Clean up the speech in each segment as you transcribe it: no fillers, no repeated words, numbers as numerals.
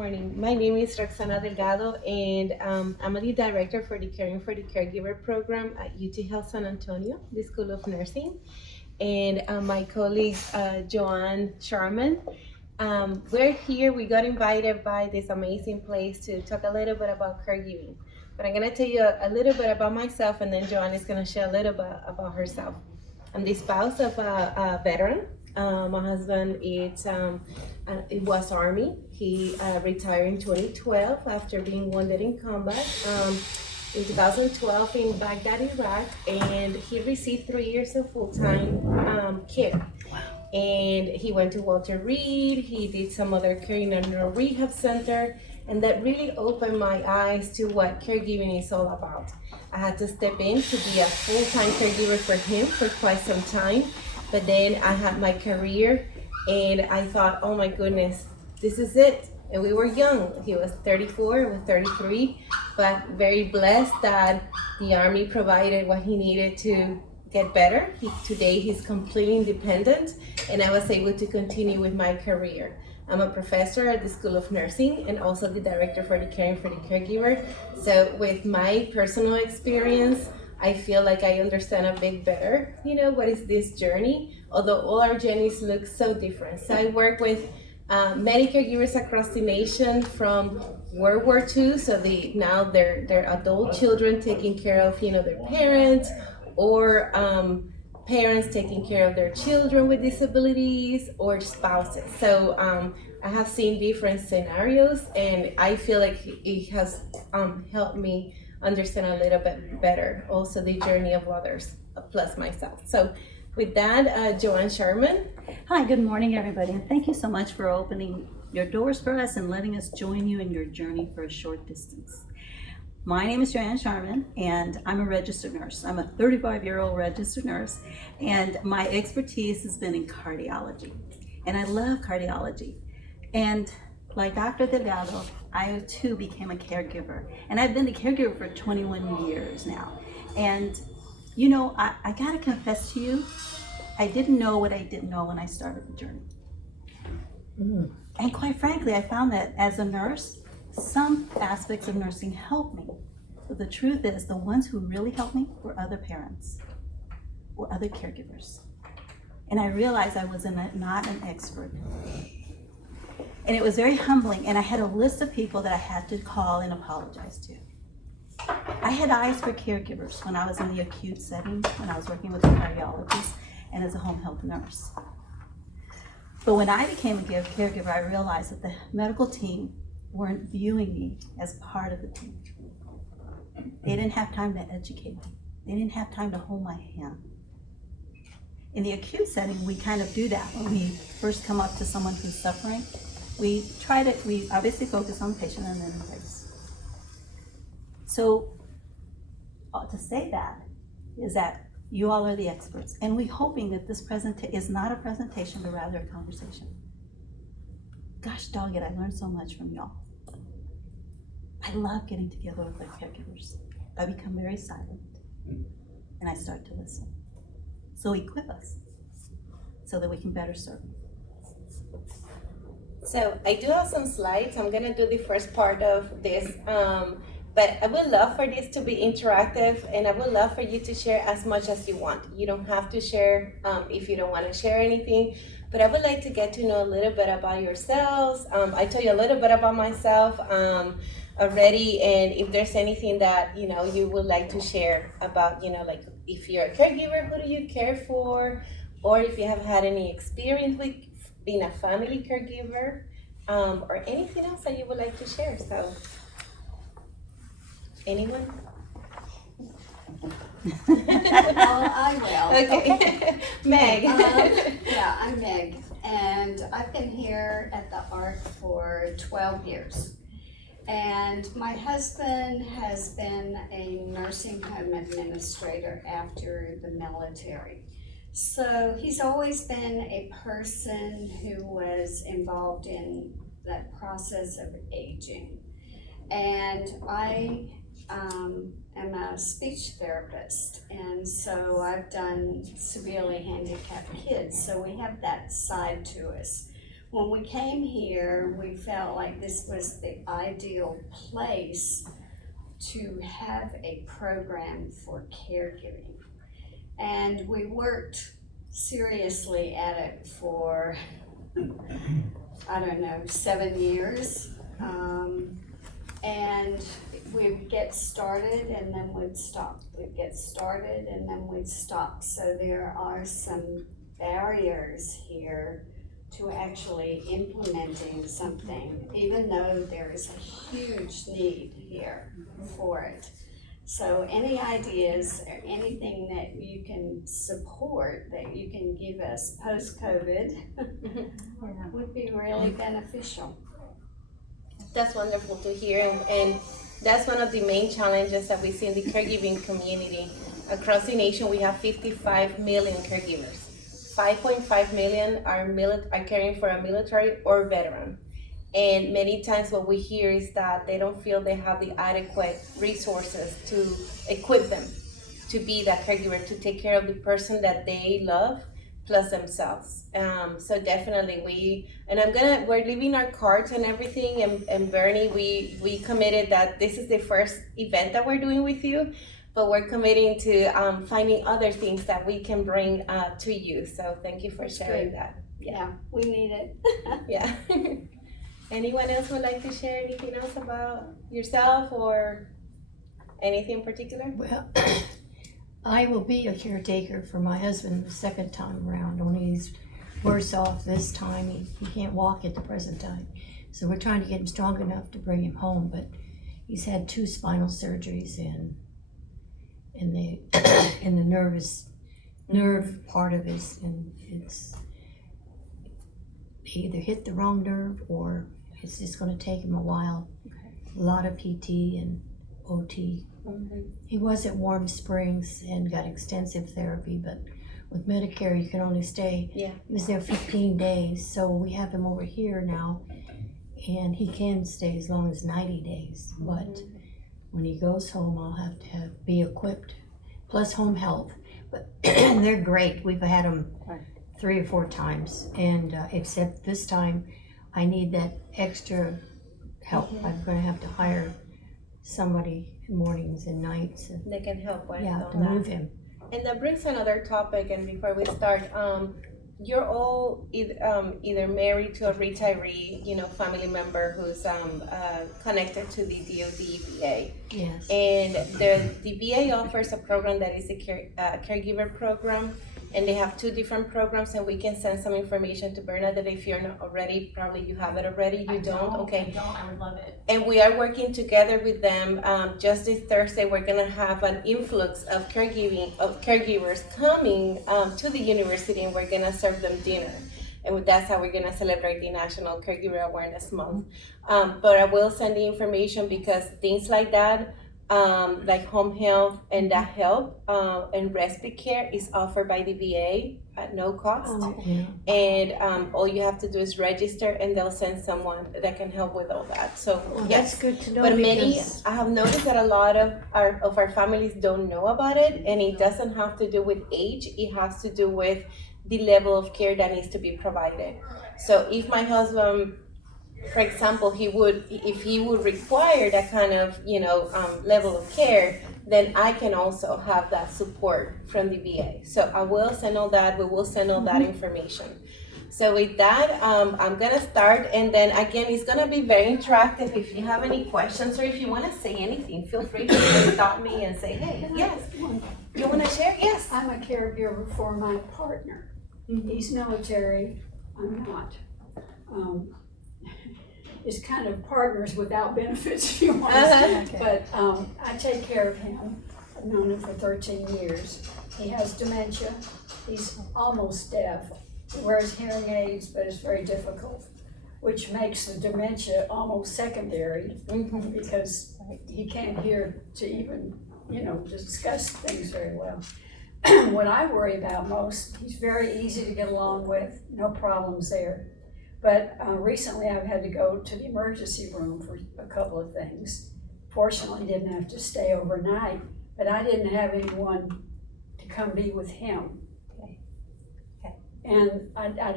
morning. My name is Roxana Delgado, and I'm the director for the Caring for the Caregiver program at UT Health San Antonio, the School of Nursing. And my colleague, JoAnn Sharman. We're here, we got invited by this amazing place to talk a little bit about caregiving. But I'm gonna tell you a little bit about myself, and then JoAnn is gonna share a little bit about herself. I'm the spouse of a veteran. My husband it was Army. He retired in 2012 after being wounded in combat. In 2012 in Baghdad, Iraq, and he received 3 years of full-time care. And he went to Walter Reed, he did some other care in a neuro rehab center, and that really opened my eyes to what caregiving is all about. I had to step in to be a full-time caregiver for him for quite some time, but then I had my career and I thought, oh my goodness, this is it. And we were young. He was 34, I was 33, but very blessed that the Army provided what he needed to get better. Today he's completely independent, and I was able to continue with my career. I'm a professor at the School of Nursing and also the director for the Caring for the Caregiver. So with my personal experience, I feel like I understand a bit better, what is this journey, although all our journeys look so different. So I work with many caregivers across the nation from World War II, so now they're adult children taking care of their parents, or parents taking care of their children with disabilities, or spouses. So I have seen different scenarios, and I feel like it has helped me understand a little bit better also the journey of others plus myself. So with that, JoAnn Sharman. Hi, good morning, everybody, and thank you so much for opening your doors for us and letting us join you in your journey for a short distance. My name is JoAnn Sharman, and I'm a registered nurse. I'm a 35-year-old registered nurse, and my expertise has been in cardiology, and I love cardiology. And like Dr. Delgado, I too became a caregiver, and I've been a caregiver for 21 years now. And I gotta confess to you, I didn't know what I didn't know when I started the journey. And quite frankly, I found that as a nurse, some aspects of nursing helped me. But the truth is, the ones who really helped me were other parents, or other caregivers. And I realized I was not an expert. And it was very humbling, and I had a list of people that I had to call and apologize to. I had eyes for caregivers when I was in the acute setting, when I was working with a cardiologist and as a home health nurse. But when I became a caregiver, I realized that the medical team weren't viewing me as part of the team. They didn't have time to educate me. They didn't have time to hold my hand. In the acute setting, we kind of do that. When we first come up to someone who's suffering, we obviously focus on the patient and then embrace. So to say that is that you all are the experts, and we're hoping that this is not a presentation, but rather a conversation. Gosh dog it, I learned so much from y'all. I love getting together with my caregivers. I become very silent, and I start to listen. So equip us so that we can better serve. So I do have some slides. I'm gonna do the first part of this, but I would love for this to be interactive, and I would love for you to share as much as you want. You don't have to share if you don't want to share anything, but I would like to get to know a little bit about yourselves. I told you a little bit about myself already, and if there's anything that you would like to share about, like if you're a caregiver, who do you care for, or if you have had any experience with being a family caregiver, or anything else that you would like to share. So, anyone? I will. Okay. Meg. Yeah, I'm Meg, and I've been here at the ARC for 12 years. And my husband has been a nursing home administrator after the military. So he's always been a person who was involved in that process of aging. And I am a speech therapist, and so I've done severely handicapped kids, so we have that side to us. when we came here, we felt like this was the ideal place to have a program for caregiving. And we worked seriously at it for, I don't know, 7 years. And we'd get started and then we'd stop. We'd get started and then we'd stop. So there are some barriers here to actually implementing something, even though there is a huge need here for it. So any ideas or anything that you can support, that you can give us post-COVID would be really beneficial. That's wonderful to hear, and that's one of the main challenges that we see in the caregiving community. Across the nation, we have 55 million caregivers. 5.5 million are caring for a military or veteran. And many times what we hear is that they don't feel they have the adequate resources to equip them to be that caregiver, to take care of the person that they love plus themselves. So definitely we're leaving our cards and everything, and Bernie, we committed that this is the first event that we're doing with you, but we're committing to finding other things that we can bring to you. So thank you for sharing good. that. Yeah, we need it. Yeah. Anyone else would like to share anything else about yourself or anything in particular? Well, I will be a caretaker for my husband the second time around. Only he's worse off this time. He can't walk at the present time. So we're trying to get him strong enough to bring him home, but he's had 2 spinal surgeries in the nerve part of his, and it's they either hit the wrong nerve or it's just going to take him a while. A lot of PT and OT. He was at Warm Springs and got extensive therapy, but with Medicare you can only stay. Yeah. He was there 15 days, so we have him over here now, and he can stay as long as 90 days. But when he goes home, I'll have to be equipped, plus home health. But they're great. We've had them 3 or 4 times, and except this time, I need that extra help. I'm going to have to hire somebody mornings and nights. They can help with Yeah, all to that. move him. And that brings another topic, and before we start, you're all either married to a retiree, family member who's connected to the DoD VA. Yes. And the VA offers a program that is a caregiver program, and they have 2 different programs, and we can send some information to Bernadette if you're not already. Probably you have it already. You don't? Okay. I would love it. And we are working together with them. Just this Thursday, we're gonna have an influx of caregivers coming to the university, and we're gonna serve them dinner. And that's how we're gonna celebrate the National Caregiver Awareness Month. But I will send the information because things like that, like home health and that help and respite care is offered by the VA at no cost. Yeah. And all you have to do is register, and they'll send someone that can help with all that. So Well, yes, that's good to know. but many, because I have noticed that a lot of our families don't know about it, and it doesn't have to do with age. It has to do with the level of care that needs to be provided. So if my husband, for example, if he would require that kind of level of care, then I can also have that support from the VA. So I will send all that. We will send all that information. So with that, I'm gonna start, and then again, it's gonna be very interactive. If you have any questions or if you want to say anything, feel free to just stop me and say, "Hey, yes, you want to share?" Yes. I'm a caregiver for my partner. He's military, I'm not. It's kind of partners without benefits, if you want to say. But I take care of him. I've known him for 13 years. He has dementia. He's almost deaf. He wears hearing aids, but it's very difficult, which makes the dementia almost secondary because he can't hear to even, discuss things very well. What I worry about most, he's very easy to get along with, no problems there. But recently I've had to go to the emergency room for a couple of things. Fortunately, didn't have to stay overnight, but I didn't have anyone to come be with him. Okay. And I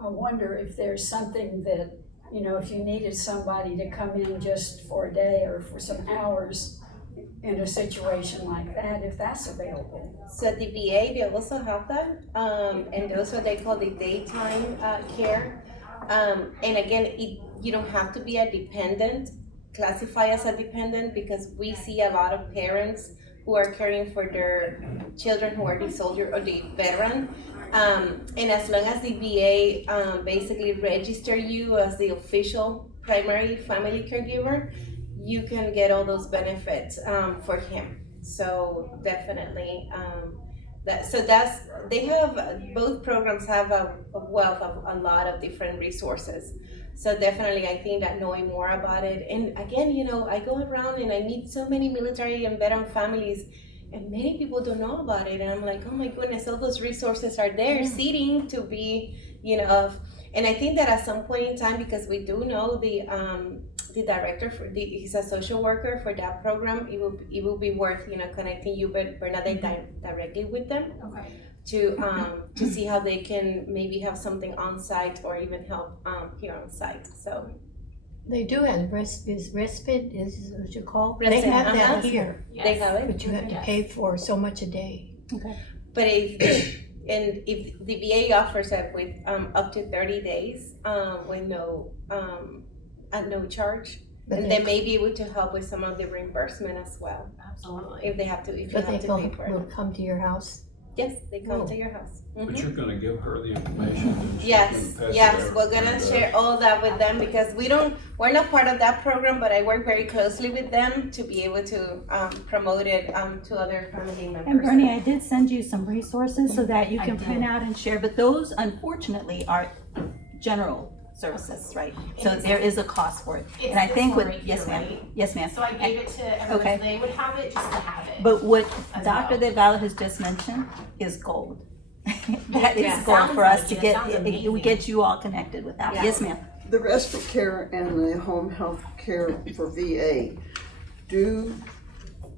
wonder if there's something that, you know, if you needed somebody to come in just for a day or for some hours in a situation like that, if that's available. So the VA, they also have that, and those are they call the daytime care. And again, you don't have to be a dependent, classify as a dependent, because we see a lot of parents who are caring for their children who are the soldier or the veteran. And as long as the VA basically register you as the official primary family caregiver, you can get all those benefits for him. So definitely, they have, both programs have a wealth of a lot of different resources. So definitely, I think that knowing more about it, and again, you know, I go around and I meet so many military and veteran families, and many people don't know about it, and I'm like, oh my goodness, all those resources are there, sitting to be, you know, and I think that at some point in time, because we do know the director he's a social worker for that program, it will be worth, you know, connecting you, but Bernadette directly with them. Okay. To see how they can maybe have something on site or even help here on site. So They do have respite is what you call? Respite, They have uh-huh. that here, they have it. but you have to Yes. pay for so much a day. But if the VA offers it with up to 30 days with no at no charge, But and they, they may be able to help with some of the reimbursement as well Absolutely. if you have to but they pay for will it. come to your house. Yes, they come Oh. to your house. But Mhm. you're gonna give her the information and she's Yes, gonna pass it yes, out we're gonna and, share all that with them because we're not part of that program, but I work very closely with them to be able to promote it to other family members. And Bernie, I did send you some resources so that you I can did. print out and share, but those unfortunately are general services, right? So It's- there is a cost for it. It's And I this think one what, right yes here, ma'am, right? yes ma'am. So I gave it to everyone, Okay. so they would have it just to have it. But what As Dr. well. Delgado has just mentioned is gold. That is Yeah. gold for us Sounds to like it. get, Sounds we amazing. get you all connected with that. Yeah. Yes, ma'am. The respite care and the home health care for VA,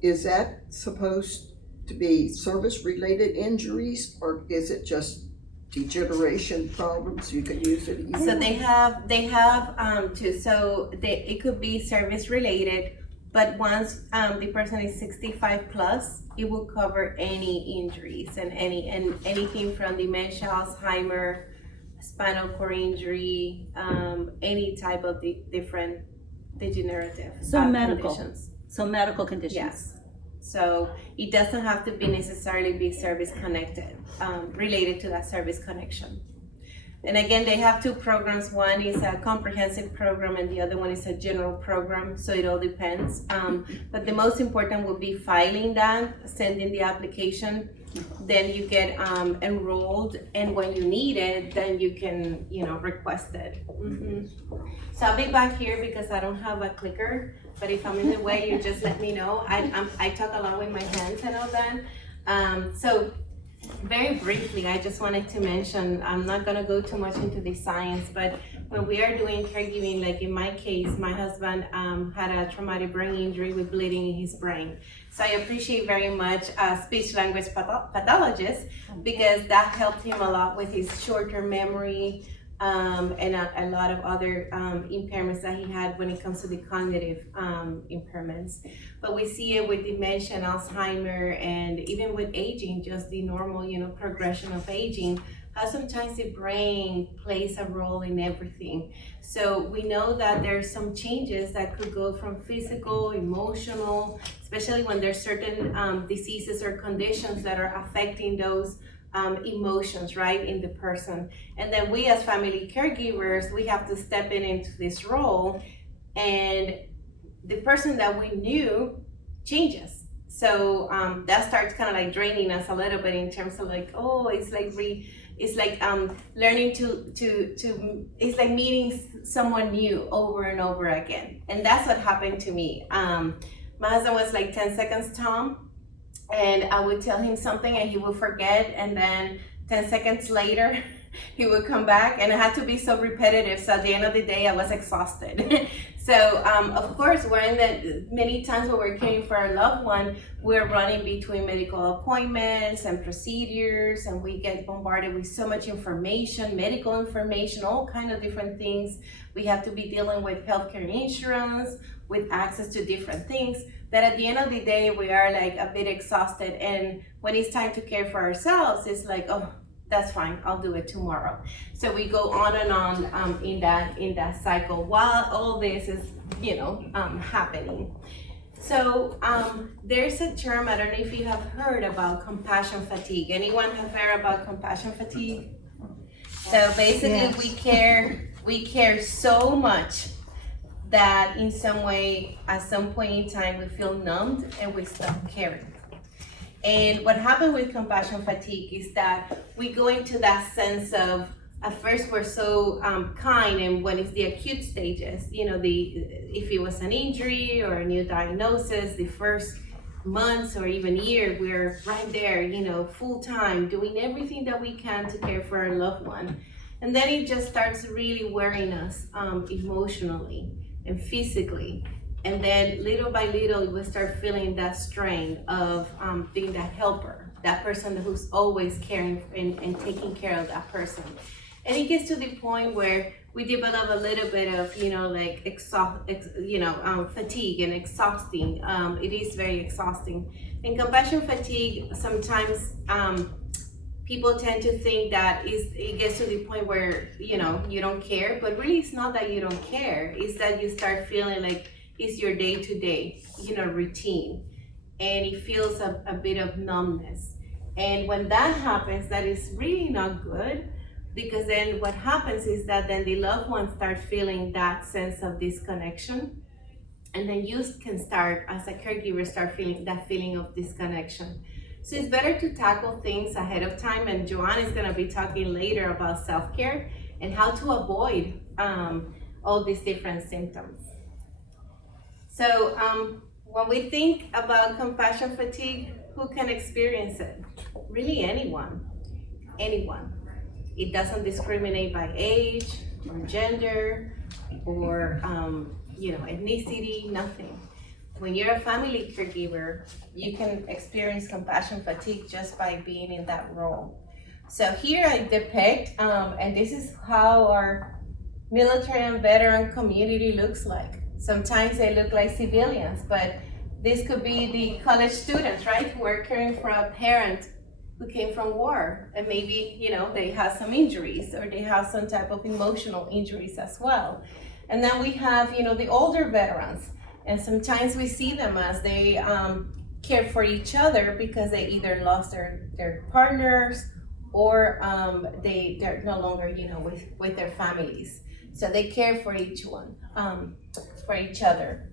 is that supposed to be service-related injuries, or is it just degeneration problems? You can use it. So they have too. So it could be service related, but once the person is 65 plus, it will cover any injuries and anything from dementia, Alzheimer, spinal cord injury, any type of different degenerative So medical. conditions. So medical conditions. Yes. So it doesn't have to be necessarily be service connected, related to that service connection. And again, they have two programs. One is a comprehensive program and the other one is a general program. So it all depends. But the most important will be filing that, sending the application. Then you get enrolled, and when you need it, then you can, request it. So I'll be back here because I don't have a clicker. But if I'm in the way, you just let me know. I talk a lot with my hands and all that. So very briefly, I just wanted to mention, I'm not gonna go too much into the science, but when we are doing caregiving, like in my case, my husband had a traumatic brain injury with bleeding in his brain. So I appreciate very much a speech language pathologist because that helped him a lot with his short-term memory, and a lot of other impairments that he had when it comes to the cognitive impairments. But we see it with dementia, and Alzheimer, and even with aging, just the normal, progression of aging, how sometimes the brain plays a role in everything. So we know that there's some changes that could go from physical, emotional, especially when there's certain diseases or conditions that are affecting those emotions, right, in the person. And then we as family caregivers, we have to step into this role, and the person that we knew changes. So that starts kind of like draining us a little bit in terms of like, oh, it's like learning to it's like meeting someone new over and over again. And that's what happened to me. My husband was like 10 seconds Tom, and I would tell him something and he would forget, and then 10 seconds later he would come back, and it had to be so repetitive. So at the end of the day, I was exhausted. So of course, many times when we're caring for our loved one, we're running between medical appointments and procedures, and we get bombarded with so much information, medical information, all kind of different things. We have to be dealing with healthcare insurance, with access to different things, that at the end of the day, we are like a bit exhausted. And when it's time to care for ourselves, it's like, oh, that's fine, I'll do it tomorrow. So we go on and on in that cycle while all this is, happening. So there's a term, I don't know if you have heard about compassion fatigue. Anyone have heard about compassion fatigue? So basically, Yes. we care so much that in some way, at some point in time, we feel numbed and we stop caring. And what happened with compassion fatigue is that we go into that sense of, at first we're so kind, and when it's the acute stages, if it was an injury or a new diagnosis, the first months or even year, we're right there, full time, doing everything that we can to care for our loved one. And then it just starts really wearing us emotionally and physically. And then little by little, we start feeling that strain of being that helper, that person who's always caring and taking care of that person. And it gets to the point where we develop a little bit of, fatigue and exhausting. It is very exhausting. And compassion fatigue, sometimes people tend to think that it gets to the point where, you don't care, but really it's not that you don't care. It's that you start feeling like it's your day-to-day, routine. And it feels a bit of numbness. And when that happens, that is really not good, because then what happens is that then the loved ones start feeling that sense of disconnection. And then you can start, as a caregiver, start feeling that feeling of disconnection. So it's better to tackle things ahead of time. And JoAnn is gonna be talking later about self-care and how to avoid all these different symptoms. So when we think about compassion fatigue, who can experience it? Really anyone. It doesn't discriminate by age or gender or ethnicity, nothing. When you're a family caregiver, you can experience compassion fatigue just by being in that role. So here I depict, and this is how our military and veteran community looks like. Sometimes they look like civilians, but this could be the college students, right, who are caring for a parent who came from war, and maybe, they have some injuries or they have some type of emotional injuries as well. And then we have, the older veterans, and sometimes we see them as they care for each other because they either lost their partners or they're no longer, with their families. So they care for each other.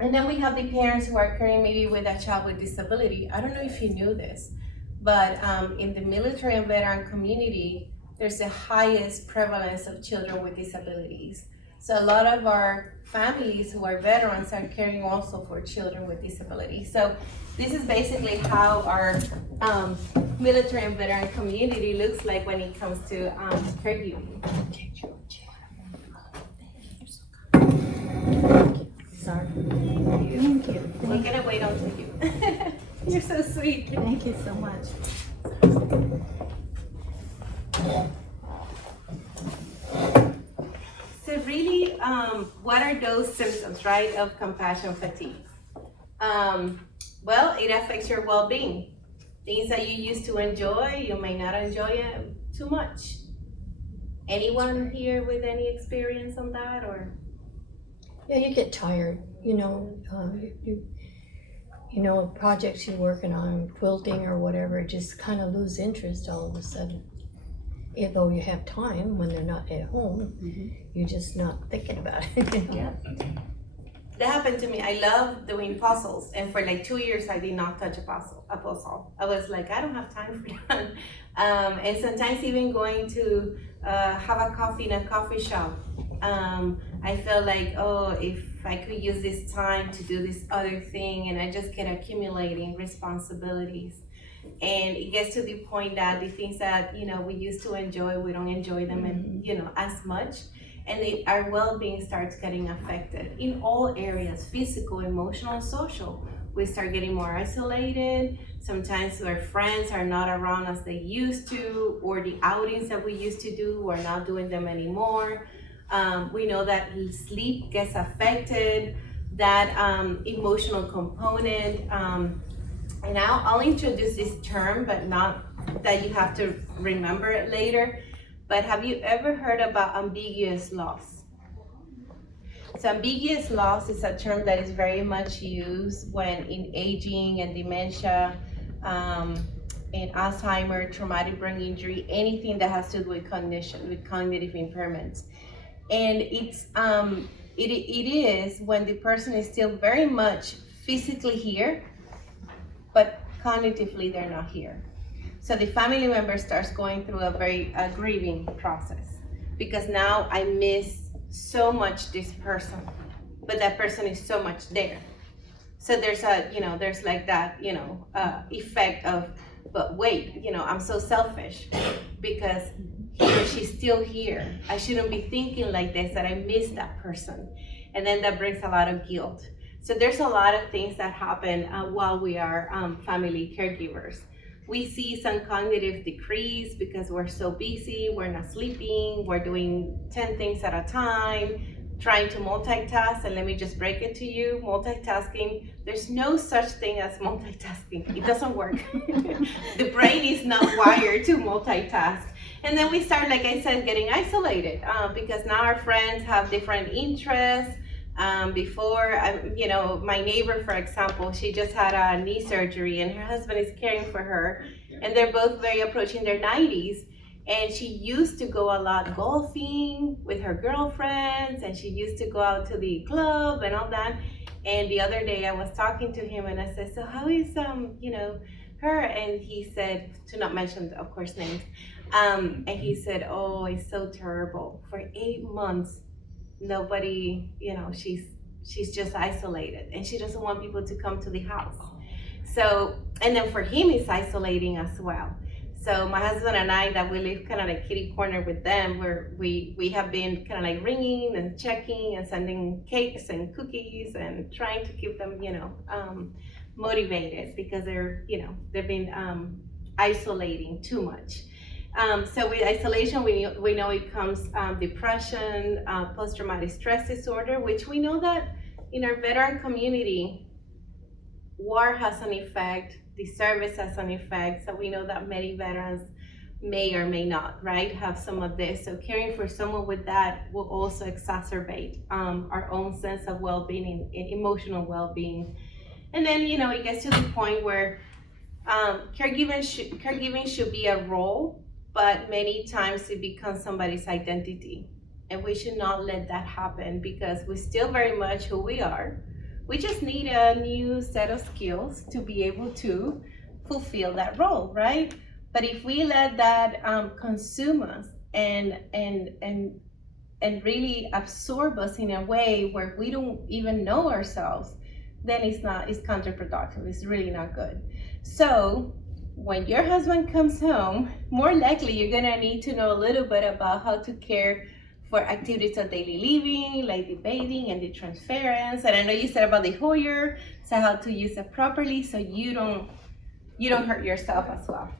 And then we have the parents who are caring maybe with a child with disability. I don't know if you knew this, but in the military and veteran community, there's the highest prevalence of children with disabilities. So a lot of our families who are veterans are caring also for children with disabilities. So this is basically how our military and veteran community looks like when it comes to caregiving. Sorry. Thank you. We're gonna wait until you. You're so sweet. Thank you so much. So really, what are those symptoms, right, of compassion fatigue? Well, it affects your well-being. Things that you used to enjoy, you may not enjoy it too much. Anyone here with any experience on that, or? Yeah, you get tired, projects you're working on, quilting or whatever, just kind of lose interest all of a sudden. Even though you have time when they're not at home, you're just not thinking about it. Yeah. That happened to me. I love doing puzzles, and for like 2 years I did not touch a puzzle. I was like, I don't have time for that. And sometimes even going to have a coffee in a coffee shop, I felt like, oh, if I could use this time to do this other thing, and I just kept accumulating responsibilities. And it gets to the point that the things that we used to enjoy, we don't enjoy them and as much. and our well-being starts getting affected in all areas, physical, emotional, and social. We start getting more isolated. Sometimes our friends are not around as they used to, or the outings that we used to do, we're not doing them anymore. We know that sleep gets affected, that emotional component. And I'll introduce this term, but not that you have to remember it later. But have you ever heard about ambiguous loss? So ambiguous loss is a term that is very much used when in aging and dementia, in Alzheimer, traumatic brain injury, anything that has to do with cognition, with cognitive impairments. And it is when the person is still very much physically here, but cognitively they're not here. So the family member starts going through a very grieving process, because now I miss so much this person, but that person is so much there. So there's there's like that, effect of, but wait, I'm so selfish because he or she's still here. I shouldn't be thinking like this, that I miss that person. And then that brings a lot of guilt. So there's a lot of things that happen while we are family caregivers. We see some cognitive decrease because we're so busy, we're not sleeping, we're doing 10 things at a time, trying to multitask. And let me just break it to you, multitasking, there's no such thing as multitasking. It doesn't work. The brain is not wired to multitask. And then we start, like I said, getting isolated because now our friends have different interests. Before, my neighbor, for example, she just had a knee surgery and her husband is caring for her, and they're both very approaching their 90s. And she used to go a lot golfing with her girlfriends, and she used to go out to the club and all that. And the other day I was talking to him and I said, so how is, her? And he said, to not mention, of course, names. And he said, oh, it's so terrible. For 8 months, nobody, she's just isolated and she doesn't want people to come to the house. So, and then for him, it's isolating as well. So my husband and I, that we live kind of like kitty corner with them, where we have been kind of like ringing and checking and sending cakes and cookies and trying to keep them, motivated, because they've been isolating too much. So with isolation, we know it comes depression, post-traumatic stress disorder, which we know that in our veteran community, war has an effect, the service has an effect. So we know that many veterans may or may not, right, have some of this. So caring for someone with that will also exacerbate our own sense of well-being and emotional well-being. And then, it gets to the point where caregiving should be a role, but many times it becomes somebody's identity. And we should not let that happen, because we're still very much who we are. We just need a new set of skills to be able to fulfill that role, right? But if we let that consume us and really absorb us in a way where we don't even know ourselves, then it's counterproductive. It's really not good. So when your husband comes home, more likely you're gonna need to know a little bit about how to care for activities of daily living, like the bathing and the transference. And I know you said about the Hoyer, so how to use it properly so you don't hurt yourself as well.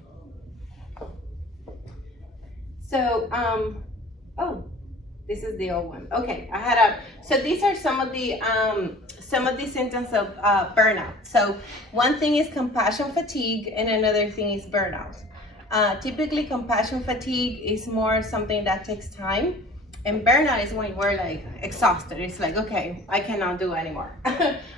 So, this is the old one. Okay, so these are some of the symptoms of burnout. So one thing is compassion fatigue, and another thing is burnout. Typically, compassion fatigue is more something that takes time, and burnout is when we're like exhausted. It's like, okay, I cannot do it anymore.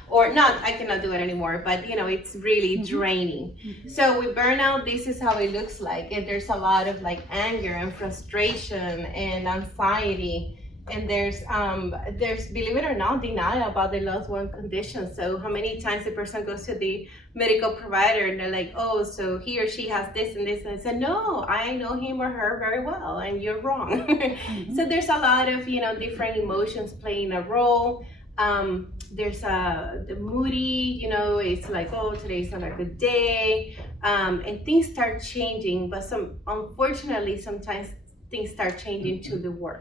Or not, I cannot do it anymore, but it's really draining. So with burnout, this is how it looks like. And there's a lot of like anger and frustration and anxiety. And there's, believe it or not, denial about their loved one condition. So how many times a person goes to the medical provider and they're like, oh, so he or she has this and this, and I said, no, I know him or her very well, and you're wrong. So there's a lot of different emotions playing a role. There's the moody, it's like, oh, today's not a good day, and things start changing. But unfortunately, sometimes things start changing to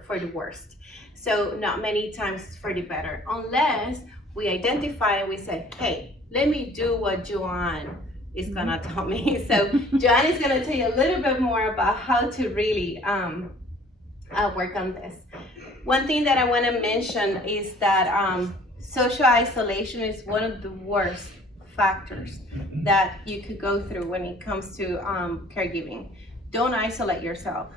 for the worst. So not many times for the better, unless we identify and we say, hey, let me do what JoAnn is gonna tell me. So JoAnn is gonna tell you a little bit more about how to really work on this. One thing that I wanna mention is that social isolation is one of the worst factors that you could go through when it comes to caregiving. Don't isolate yourself.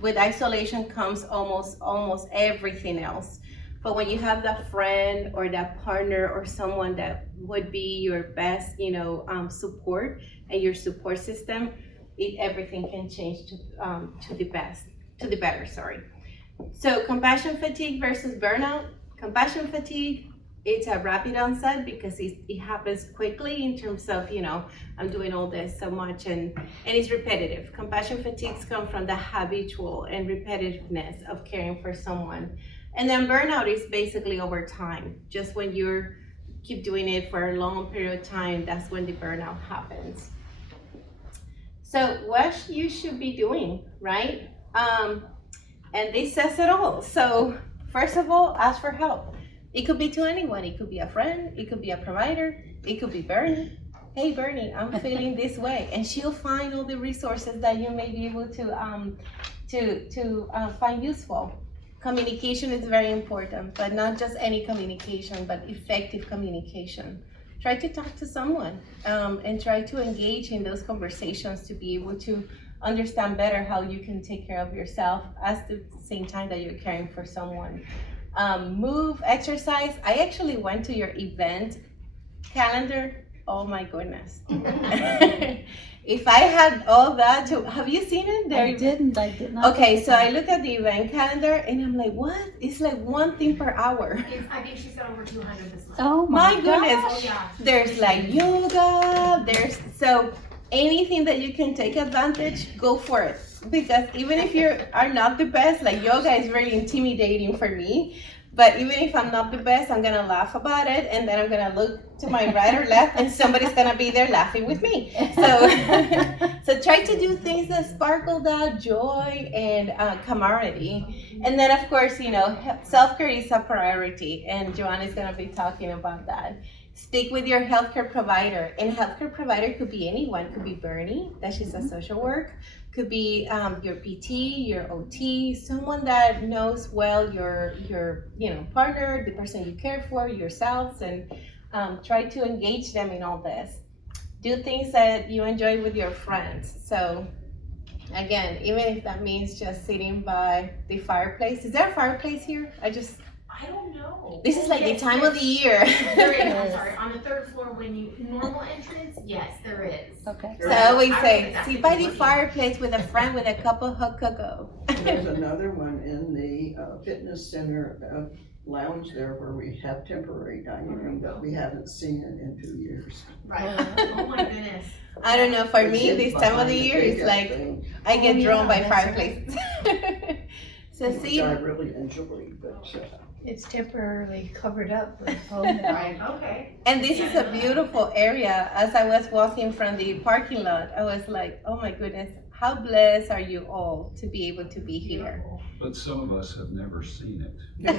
With isolation comes almost everything else. But when you have that friend or that partner or someone that would be your best, support and your support system, everything can change to the better. Sorry. So compassion fatigue versus burnout. Compassion fatigue, it's a rapid onset because it happens quickly in terms of, I'm doing all this so much and it's repetitive. Compassion fatigues come from the habitual and repetitiveness of caring for someone. And then burnout is basically over time. Just when you keep doing it for a long period of time, that's when the burnout happens. So what you should be doing, right? And this says it all. So first of all, ask for help. It could be to anyone. It could be a friend. It could be a provider. It could be Bernie. Hey, Bernie, I'm feeling this way, and she'll find all the resources that you may be able to find useful. Communication is very important, but not just any communication, but effective communication. Try to talk to someone and try to engage in those conversations to be able to understand better how you can take care of yourself at the same time that you're caring for someone. Move, exercise. I actually went to your event calendar. Oh my goodness. If I had all that have you seen it? I did not. Okay, so I look at the event calendar and I'm like, what? It's like one thing per hour. I think she's got over 200 this month. Oh My my goodness. Oh, yeah. There's like yoga, so anything that you can take advantage, go for it. Because even if you are not the best, like yoga is really intimidating for me. But even if I'm not the best, I'm gonna laugh about it, and then I'm gonna look to my right or left, and somebody's gonna be there laughing with me. So, so try to do things that sparkle that joy and camaraderie. And then, of course, self-care is a priority, and JoAnn is gonna be talking about that. Speak with your healthcare provider, and healthcare provider could be anyone. Could be Bernie, that she's a social work. Could be your PT, your OT, someone that knows well your partner, the person you care for, yourselves, and try to engage them in all this. Do things that you enjoy with your friends. So again, even if that means just sitting by the fireplace. Is there a fireplace here? I don't know. This is like the Yes, time yes. of the year. There is, I'm sorry, on the third floor normal entrance, yes, there is. Okay. So I always I say, would sit by the exactly fireplace with a friend with a cup of hot cocoa. There's another one in the fitness center lounge there where we have temporary dining room, but we haven't seen it in 2 years. Right. Oh my goodness. I don't know, for It's me, hidden this time of behind the year is big like, thing, I get Oh, drawn by yeah, that's fireplaces. So Which see, I really enjoy, but It's temporarily covered up with Right. Okay. and this is a beautiful area. As I was walking from the parking lot, I was like, oh my goodness, how blessed are you all to be able to be here. But some of us have never seen it.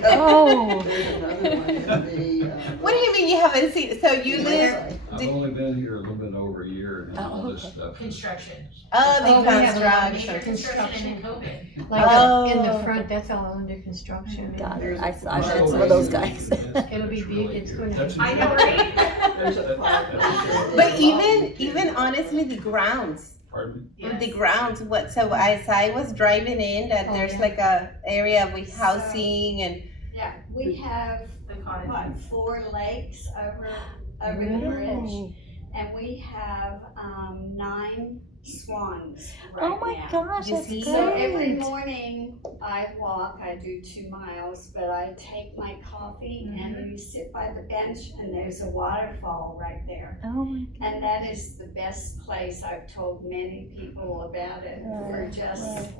Oh. there's another one in the. What do you mean you haven't seen, so you live, website. I've Did- only been here a little bit over a year and all this okay. stuff. Construction. oh, Oh, the we have a lot of construction. Major construction and COVID. Like in Oh. the front, that's all under construction. Got it. There's I a saw fire some of those lane. guys. It'll be big, it's good. gonna be- I know, right? There's a fire. But even honestly, the grounds, Pardon? Yes. the grounds, so as I was driving in, that Oh, there's yeah. like a area with housing and, Yeah, we have, The cottage. what, 4 lakes over the bridge? And we have 9 swans right Oh my now. gosh, You that's see? So every great. morning I walk, I do 2 miles, but I take my coffee and you sit by the bench and there's a waterfall right there. Oh my And that is the best place. I've told many people about it for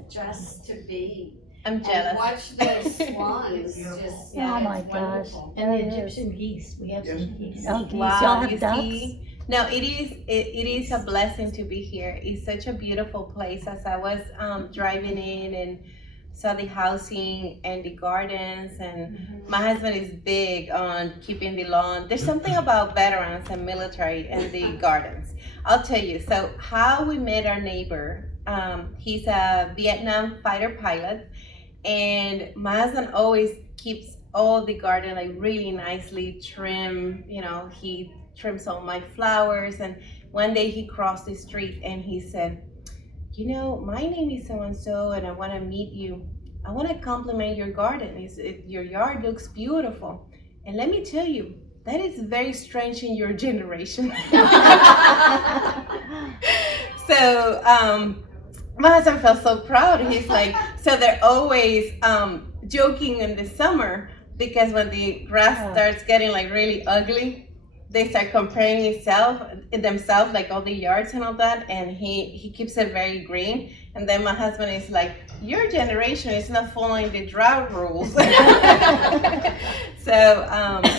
just to be. I'm And jealous. watch those swans, Beautiful. just, Oh my it's gosh. wonderful. And the Egyptian geese, we have Yes. some geese. Oh, geez. Y'all Wow, have you ducks? see, No, it is a blessing to be here. It's such a beautiful place. As I was driving in and saw the housing and the gardens, and my husband is big on keeping the lawn. There's something about veterans and military and the gardens. I'll tell you. So how we met our neighbor, he's a Vietnam fighter pilot, and my husband always keeps all the garden like really nicely trimmed. He trims all my flowers. And one day he crossed the street and he said, my name is so and so, and I want to meet you. I want to compliment your garden. Your yard looks beautiful. And let me tell you, that is very strange in your generation. So my husband felt so proud. He's like, so they're always joking in the summer, because when the grass starts getting like really ugly, they start comparing themselves, like all the yards and all that, and he keeps it very green. And then my husband is like, your generation is not following the drought rules. So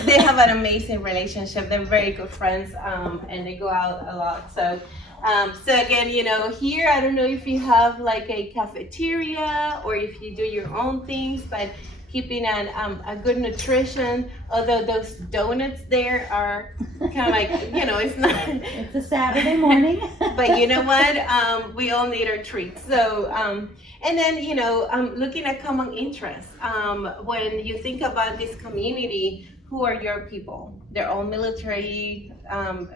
they have an amazing relationship. They're very good friends, and they go out a lot. So again, here, I don't know if you have like a cafeteria or if you do your own things, but keeping a good nutrition, although those donuts there are kind of like, it's not. It's a Saturday morning. But you know what? We all need our treats. So, and then, looking at common interests. When you think about this community, who are your people? They're all military,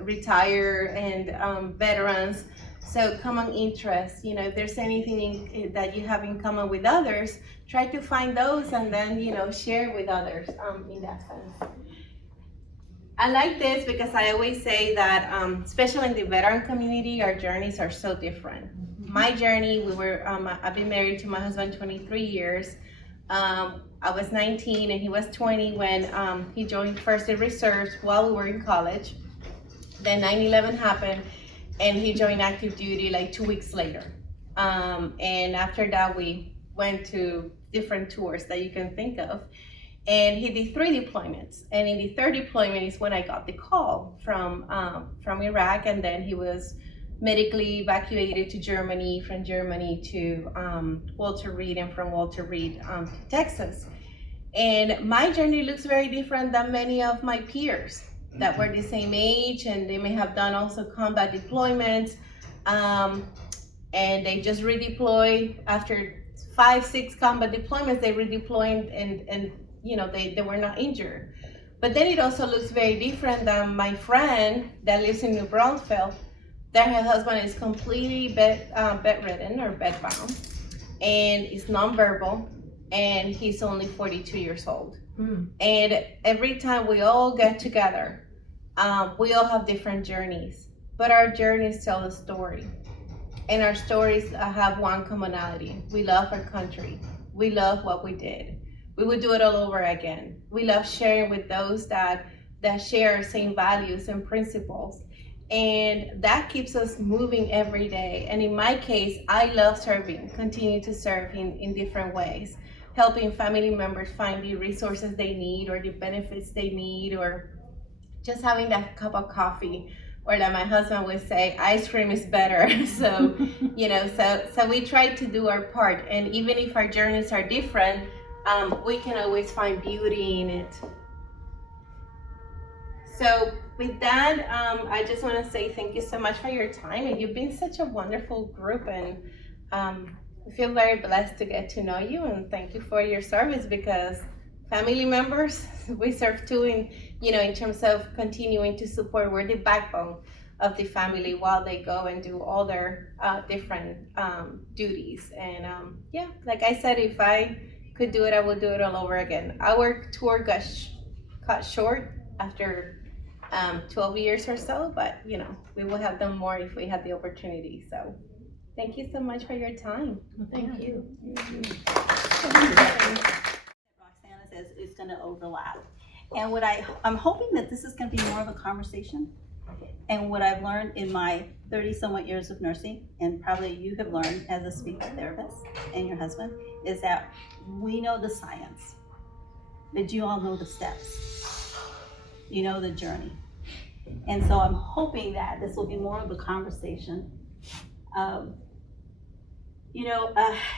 retired, and veterans. So common interests, if there's anything that you have in common with others, try to find those and then, share with others in that sense. I like this because I always say that, especially in the veteran community, our journeys are so different. My journey, I've been married to my husband 23 years. I was 19 and he was 20 when he joined first the reserves while we were in college. Then 9/11 happened and he joined active duty like 2 weeks later. And after that, we went to different tours that you can think of. And he did 3 deployments. And in the 3rd deployment is when I got the call from Iraq. And then he was medically evacuated to Germany, from Germany to Walter Reed, and from Walter Reed to Texas. And my journey looks very different than many of my peers that were the same age, and they may have done also combat deployments, and they just redeploy after 5-6 combat deployments. They redeployed and they were not injured. But then it also looks very different than my friend that lives in New Braunfels, that her husband is completely bedridden or bedbound, and is nonverbal, and he's only 42 years old. And every time we all get together, we all have different journeys, but our journeys tell a story. And our stories have one commonality. We love our country. We love what we did. We would do it all over again. We love sharing with those that share our same values and principles. And that keeps us moving every day. And in my case, I love serving, continue to serve in different ways, helping family members find the resources they need or the benefits they need, or just having that cup of coffee, or that my husband would say, ice cream is better. So, so we try to do our part. And even if our journeys are different, we can always find beauty in it. So with that, I just want to say thank you so much for your time. And you've been such a wonderful group, and I feel very blessed to get to know you, and thank you for your service, because family members, we serve too in terms of continuing to support. We're the backbone of the family while they go and do all their different duties. And like I said, if I could do it, I would do it all over again. Our tour got cut short after 12 years or so, but we will have done more if we had the opportunity. So thank you so much for your time. Thank you. Roxana says it's going to overlap. And what I'm hoping that this is going to be more of a conversation. And what I've learned in my 30-somewhat years of nursing, and probably you have learned as a speech therapist and your husband, is that we know the science, but you all know the steps. You know the journey. And so I'm hoping that this will be more of a conversation. You know,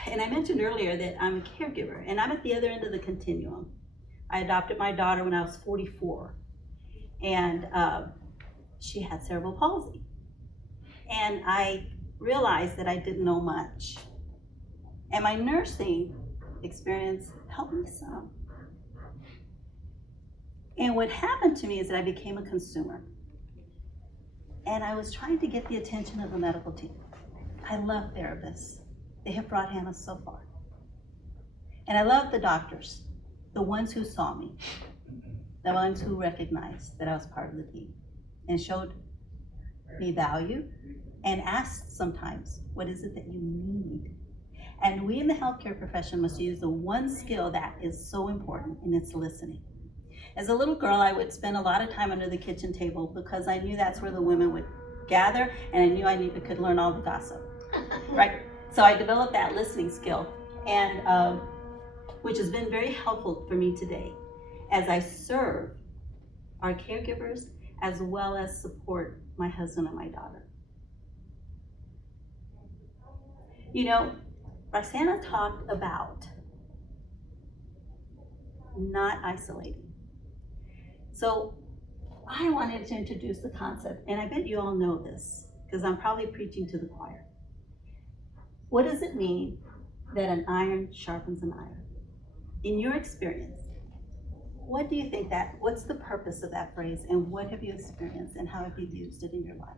and I mentioned earlier that I'm a caregiver, and I'm at the other end of the continuum. I adopted my daughter when I was 44, and she had cerebral palsy. And I realized that I didn't know much. And my nursing experience helped me some. And what happened to me is that I became a consumer. And I was trying to get the attention of the medical team. I love therapists. They have brought Hannah so far. And I love the doctors, the ones who saw me, the ones who recognized that I was part of the team and showed me value and asked sometimes, what is it that you need? And we in the healthcare profession must use the one skill that is so important, and it's listening. As a little girl, I would spend a lot of time under the kitchen table because I knew that's where the women would gather, and I knew I could learn all the gossip, right? So I developed that listening skill, and which has been very helpful for me today as I serve our caregivers as well as support my husband and my daughter. You know, Roxana talked about not isolating. So I wanted to introduce the concept, and I bet you all know this because I'm probably preaching to the choir. What does it mean that an iron sharpens an iron? In your experience, what do you think what's the purpose of that phrase, and what have you experienced, and how have you used it in your life?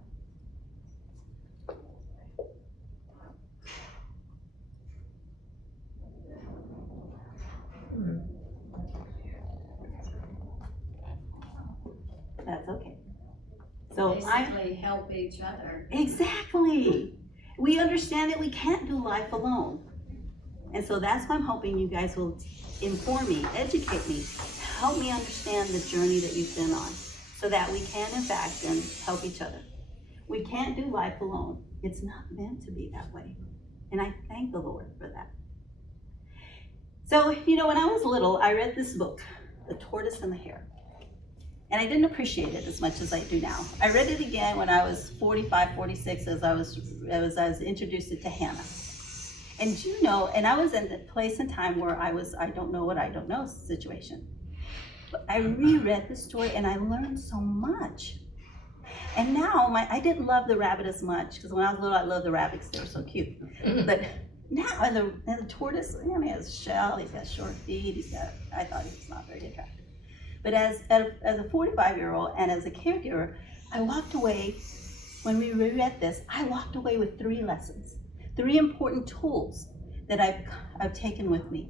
That's okay. So Basically help each other. Exactly. We understand that we can't do life alone. And so that's why I'm hoping you guys will inform me, educate me, help me understand the journey that you've been on so that we can, in fact, then help each other. We can't do life alone. It's not meant to be that way. And I thank the Lord for that. So, you know, when I was little, I read this book, The Tortoise and the Hare. And I didn't appreciate it as much as I do now. I read it again when I was 45, 46, as I was introduced it to Hannah. And you know, and I was in a place and time where I don't know what I don't know situation. But I reread the story and I learned so much. And now, I didn't love the rabbit as much, because when I was little, I loved the rabbits, they were so cute. But now, and the tortoise, you know, he has a shell, he's got short feet, I thought he was not very attractive. But as a 45-year-old and as a caregiver, I walked away, when we reread this, I walked away with 3 lessons, 3 important tools that I've taken with me.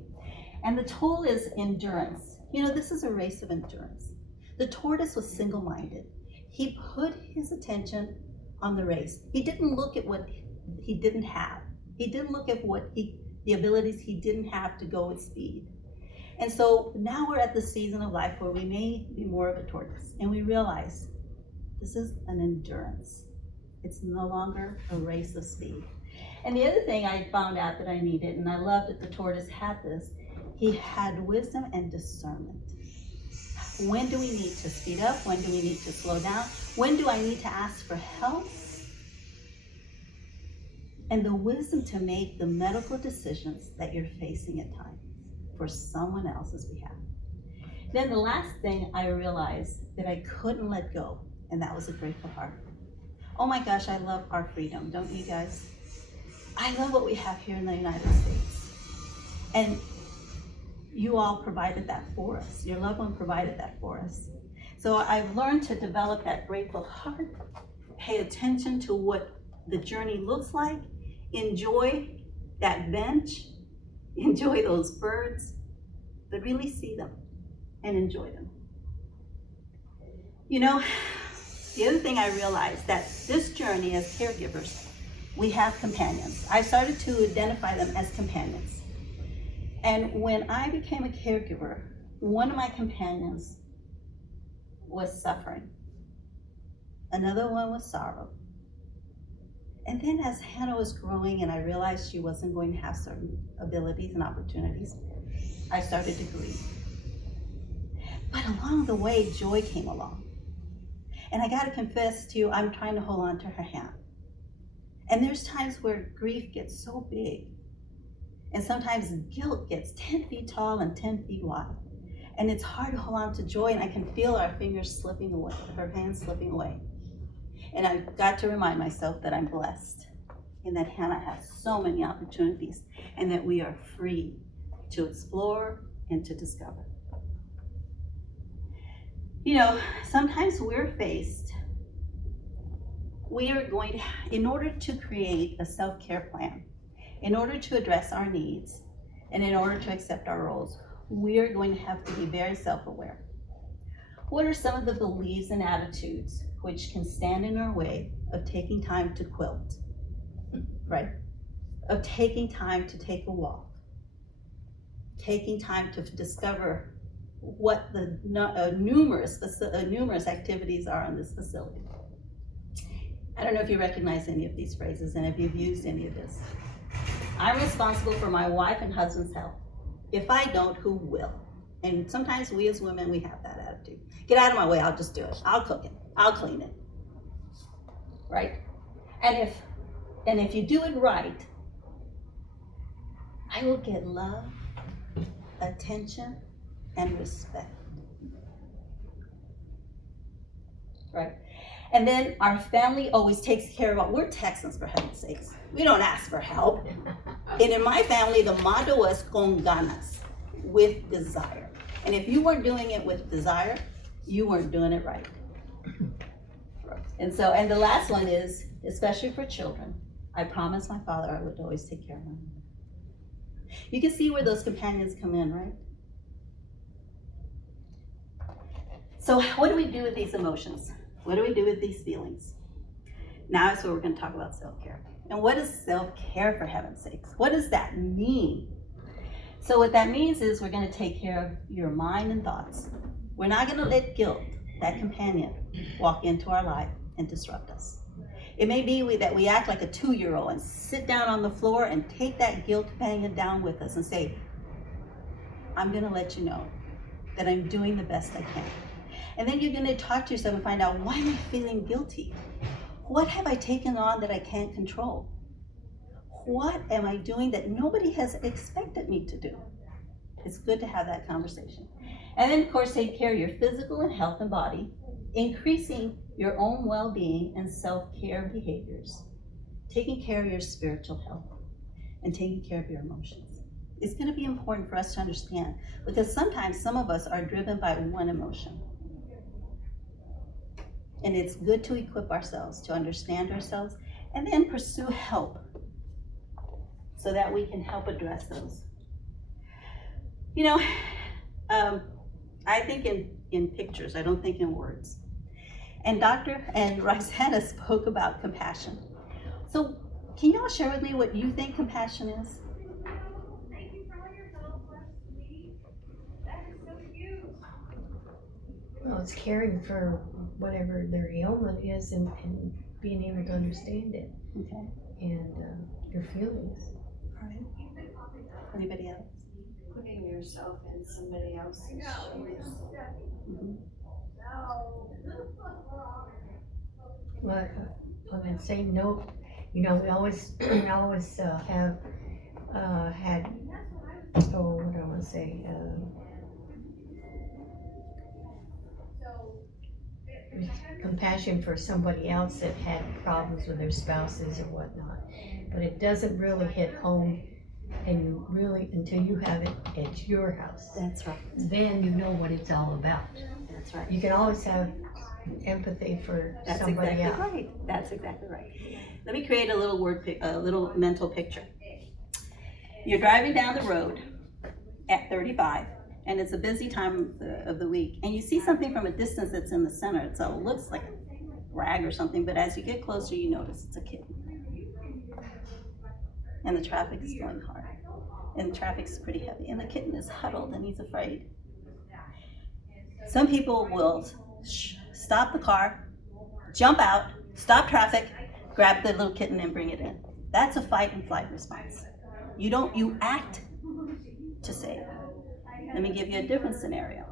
And the tool is endurance. You know, this is a race of endurance. The tortoise was single-minded. He put his attention on the race. He didn't look at what he didn't have. He didn't look at the abilities he didn't have to go at speed. And so now we're at the season of life where we may be more of a tortoise, and we realize this is an endurance. It's no longer a race of speed. And the other thing I found out that I needed, and I loved that the tortoise had this, he had wisdom and discernment. When do we need to speed up? When do we need to slow down? When do I need to ask for help? And the wisdom to make the medical decisions that you're facing at times for someone else's behalf. Then the last thing I realized that I couldn't let go, and that was a grateful heart. Oh my gosh, I love our freedom, don't you guys? I love what we have here in the United States. And you all provided that for us. Your loved one provided that for us. So I've learned to develop that grateful heart, pay attention to what the journey looks like, enjoy that bench, enjoy those birds, but really see them and enjoy them. You know, the other thing I realized that this journey as caregivers, we have companions. I started to identify them as companions. And when I became a caregiver, one of my companions was suffering. Another one was sorrow. And then as Hannah was growing and I realized she wasn't going to have certain abilities and opportunities, I started to grieve. But along the way, joy came along. And I gotta confess to you, I'm trying to hold on to her hand. And there's times where grief gets so big, and sometimes guilt gets 10 feet tall and 10 feet wide. And it's hard to hold on to joy, and I can feel our fingers slipping away, her hands slipping away. And I've got to remind myself that I'm blessed, and that Hannah has so many opportunities, and that we are free to explore and to discover. You know, sometimes we are going to, in order to create a self-care plan, in order to address our needs, and in order to accept our roles, we are going to have to be very self-aware. What are some of the beliefs and attitudes which can stand in our way of taking time to quilt, right? Of taking time to take a walk, taking time to discover what the numerous activities are in this facility. I don't know if you recognize any of these phrases and if you've used any of this. I'm responsible for my wife and husband's health. If I don't, who will? And sometimes we as women, we have that attitude. Get out of my way, I'll just do it. I'll cook it, I'll clean it, right? And if you do it right, I will get love, attention, and respect, right? And then our family always takes care of we're Texans, for heaven's sakes. We don't ask for help. And in my family, the motto was con ganas, with desire. And if you weren't doing it with desire, you weren't doing it right. And the last one is, especially for children, I promised my father I would always take care of him. You can see where those companions come in, right? So what do we do with these emotions? What do we do with these feelings? Now is where we're going to talk about self-care. And what is self-care, for heaven's sakes? What does that mean? So what that means is we're going to take care of your mind and thoughts. We're not going to let guilt, that companion, walk into our life and disrupt us. It may be that we act like a 2-year-old and sit down on the floor and take that guilt companion down with us and say, I'm going to let you know that I'm doing the best I can. And then you're going to talk to yourself and find out, why am I feeling guilty? What have I taken on that I can't control? What am I doing that nobody has expected me to do? It's good to have that conversation. And then, of course, take care of your physical and health and body, increasing your own well-being and self-care behaviors, taking care of your spiritual health, and taking care of your emotions. It's going to be important for us to understand, because sometimes some of us are driven by one emotion. And it's good to equip ourselves, to understand ourselves, and then pursue help so that we can help address those. You know, I think in pictures, I don't think in words. And Roxana spoke about compassion. So can you all share with me what you think compassion is? Thank you for all your help last week. That is so cute. Well, it's caring for whatever their ailment is and being able to understand it. Okay. And your feelings. All right. Anybody else? Putting yourself in somebody else's shoes. Mm-hmm. Well, I've been saying no. You know, we always have had, what do I want to say? Compassion for somebody else that had problems with their spouses or whatnot. But it doesn't really hit home, and you really, until you have it at your house. That's right. Then you know what it's all about. That's right. You can always have empathy for That's somebody exactly else. right. That's exactly right. Let me create a little mental picture. You're driving down the road at 35, and it's a busy time of the week, and you see something from a distance that's in the center. So it looks like a rag or something, but as you get closer, you notice it's a kitten. And the traffic is going hard, and the traffic's pretty heavy, and the kitten is huddled and he's afraid. Some people will stop the car, jump out, stop traffic, grab the little kitten and bring it in. That's a fight and flight response. You act to save. Let me give you a different scenario.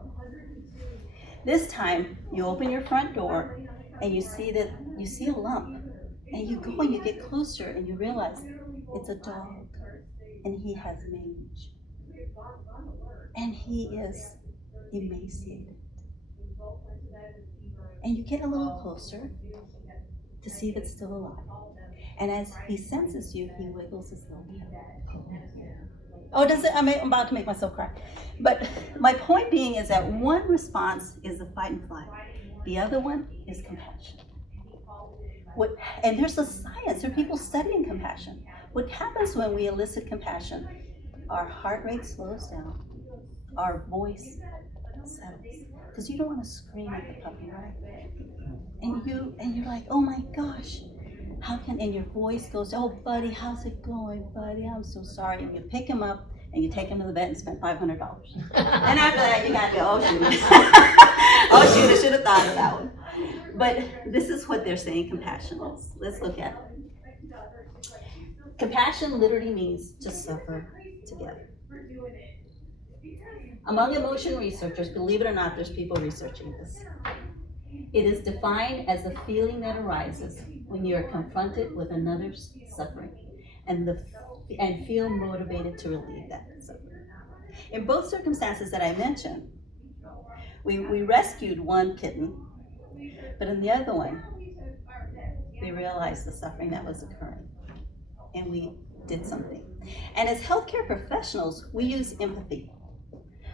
This time, you open your front door and you see a lump, and you go and you get closer and you realize it's a dog, and he has mange, and he is emaciated. And you get a little closer to see if it's still alive. And as he senses you, he wiggles his little tail. Oh, does it? I'm about to make myself cry. But my point being is that one response is the fight and flight. The other one is compassion. And there's a science, there are people studying compassion. What happens when we elicit compassion? Our heart rate slows down, our voice settles. Because you don't want to scream at the puppy, right? And you're like, oh my gosh, and your voice goes, oh buddy, how's it going, buddy? I'm so sorry. And you pick him up and you take him to the vet and spend $500. And after that, you gotta go, oh shoot. Oh shoot, I should have thought of that one. But this is what they're saying compassion is. Let's look at it. Compassion literally means to suffer together. Among emotion researchers, believe it or not, there's people researching this. It is defined as a feeling that arises when you are confronted with another's suffering and feel motivated to relieve that suffering. In both circumstances that I mentioned, we rescued one kitten, but in the other one, we realized the suffering that was occurring, and we did something. And as healthcare professionals, we use empathy,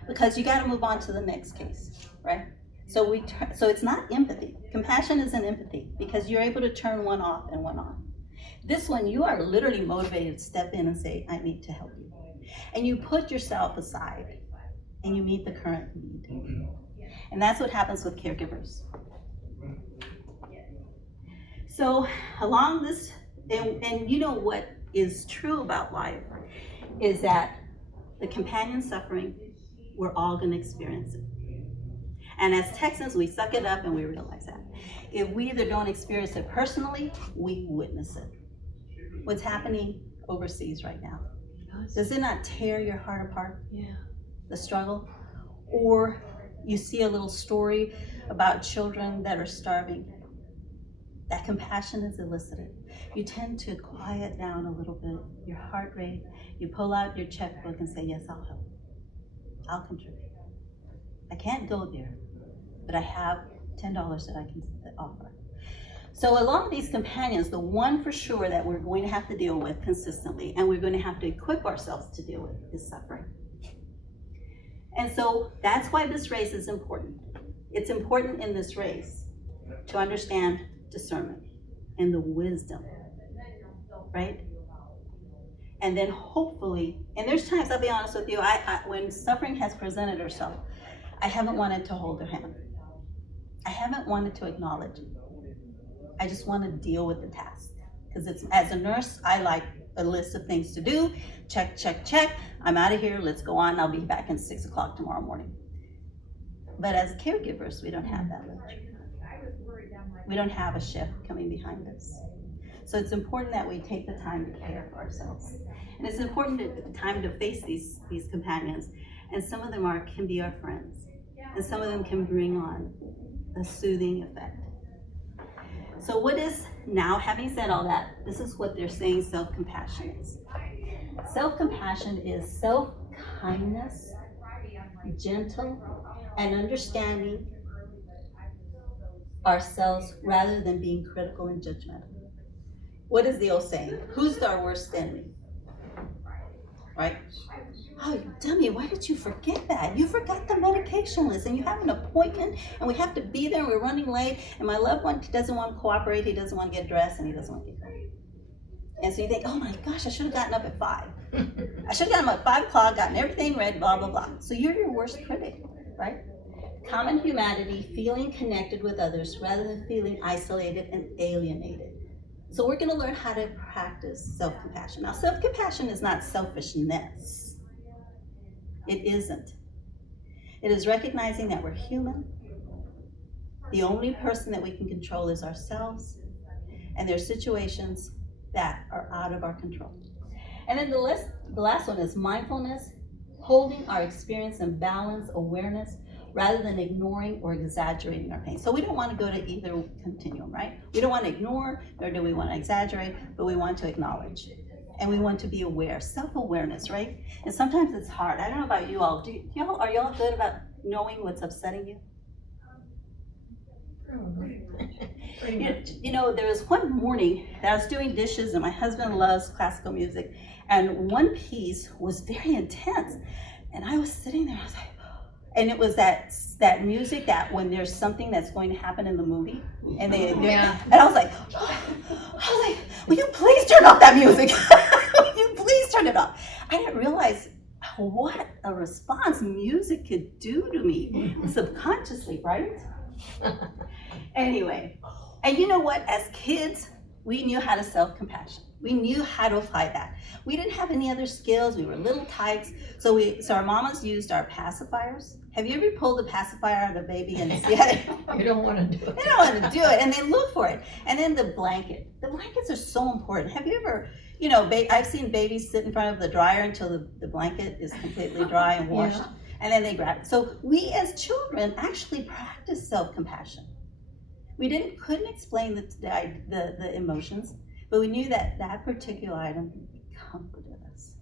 because you got to move on to the next case, right? So it's not empathy. Compassion isn't empathy, because you're able to turn one off and one on. This one, you are literally motivated to step in and say, I need to help you. And you put yourself aside and you meet the current need. And that's what happens with caregivers. So along this, and you know what is true about life is that the companion suffering, we're all going to experience it. And as Texans, we suck it up and we realize that. If we either don't experience it personally, we witness it. What's happening overseas right now? Does it not tear your heart apart? Yeah. The struggle? Or you see a little story about children that are starving. That compassion is elicited. You tend to quiet down a little bit, your heart rate. You pull out your checkbook and say, yes, I'll help. I'll contribute. I can't go there, but I have $10 that I can offer. So along these companions, the one for sure that we're going to have to deal with consistently, and we're going to have to equip ourselves to deal with, is suffering. And so that's why this race is important. It's important in this race to understand discernment and the wisdom, right? And then hopefully, and there's times, I'll be honest with you, I when suffering has presented herself, I haven't wanted to hold her hand. I haven't wanted to acknowledge it. I just want to deal with the task. Because it's, as a nurse, I like a list of things to do. Check, check, check. I'm out of here. Let's go on. I'll be back in 6 o'clock tomorrow morning. But as caregivers, we don't have that luxury. We don't have a shift coming behind us. So it's important that we take the time to care for ourselves. And it's important to the time to face these companions. And some of them can be our friends. And some of them can bring on a soothing effect. So what is, now having said all that, this is what they're saying self-compassion is. Self-compassion is self-kindness, gentle, and understanding ourselves rather than being critical and judgmental. What is the old saying? Who's our worst enemy? Right? Oh, you dummy, why did you forget that? You forgot the medication list and you have an appointment and we have to be there and we're running late and my loved one doesn't want to cooperate, he doesn't want to get dressed and he doesn't want to get going. And so you think, oh my gosh, I should have gotten up at 5. I should have gotten up at 5 o'clock, gotten everything ready, blah, blah, blah. So you're your worst critic, right? Common humanity, feeling connected with others rather than feeling isolated and alienated. So we're going to learn how to practice self-compassion. Now, self-compassion is not selfishness. It isn't. It is recognizing that we're human. The only person that we can control is ourselves. And there are situations that are out of our control. And then the last one is mindfulness, holding our experience in balance, awareness, rather than ignoring or exaggerating our pain. So we don't want to go to either continuum, right? We don't want to ignore, nor do we want to exaggerate, but we want to acknowledge. And we want to be aware, self-awareness, right? And sometimes it's hard. I don't know about you all. Are y'all good about knowing what's upsetting you? You know, there was one morning that I was doing dishes, and my husband loves classical music, and one piece was very intense. And I was sitting there, I was like, and it was that music that when there's something that's going to happen in the movie, and and I was like, will you please turn off that music? Will you please turn it off? I didn't realize what a response music could do to me subconsciously, right? Anyway, and you know what? As kids, we knew how to self-compassion. We knew how to apply that. We didn't have any other skills. We were little tykes. So our mamas used our pacifiers. Have you ever pulled a pacifier out of a baby and see how You don't want to do it. they don't want to do it, and they look for it. And then the blanket. The blankets are so important. Have you ever, you know, I've seen babies sit in front of the dryer until the blanket is completely dry and washed, and then they grab it. So we as children actually practice self-compassion. We couldn't explain the emotions, but we knew that that particular item comforted us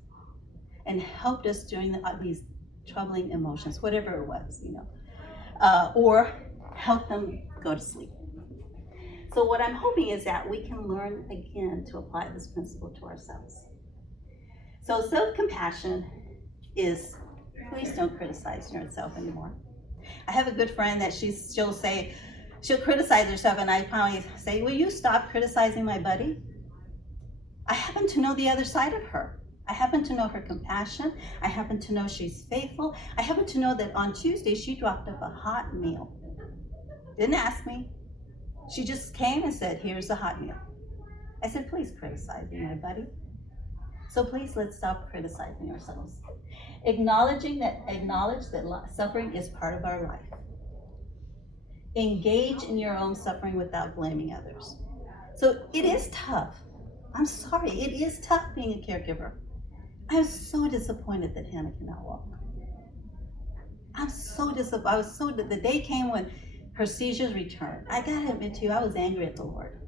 and helped us during these troubling emotions, whatever it was, you know, or help them go to sleep. So what I'm hoping is that we can learn again to apply this principle to ourselves. So self-compassion is, please don't criticize yourself anymore. I have a good friend that she'll criticize herself, and I finally say, will you stop criticizing my buddy? I happen to know the other side of her. I happen to know her compassion. I happen to know she's faithful. I happen to know that on Tuesday she dropped up a hot meal. Didn't ask me. She just came and said, here's a hot meal. I said, please criticize me, my buddy. So please, let's stop criticizing ourselves. Acknowledge that suffering is part of our life. Engage in your own suffering without blaming others. So it is tough. I'm sorry, it is tough being a caregiver. I'm so disappointed that Hannah cannot walk. I'm so disappointed. The day came when her seizures returned. I gotta admit to you, I was angry at the Lord.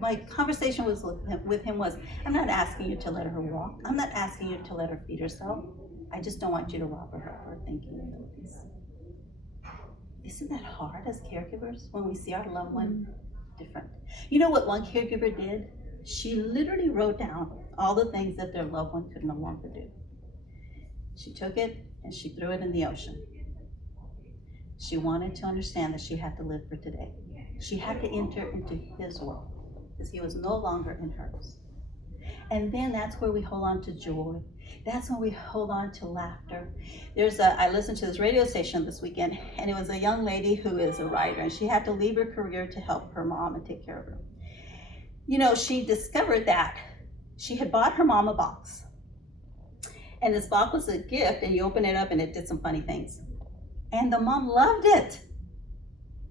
My conversation with him was, I'm not asking you to let her walk. I'm not asking you to let her feed herself. I just don't want you to rob her of her thinking abilities. Isn't that hard as caregivers when we see our loved one different? You know what one caregiver did? She literally wrote down all the things that their loved one could no longer do. She took it and she threw it in the ocean. She wanted to understand that she had to live for today. She had to enter into his world because he was no longer in hers. And then that's where we hold on to joy. That's when we hold on to laughter. I listened to this radio station this weekend, and it was a young lady who is a writer, and she had to leave her career to help her mom and take care of her. You know, she discovered that she had bought her mom a box. And this box was a gift, and you open it up and it did some funny things. And the mom loved it.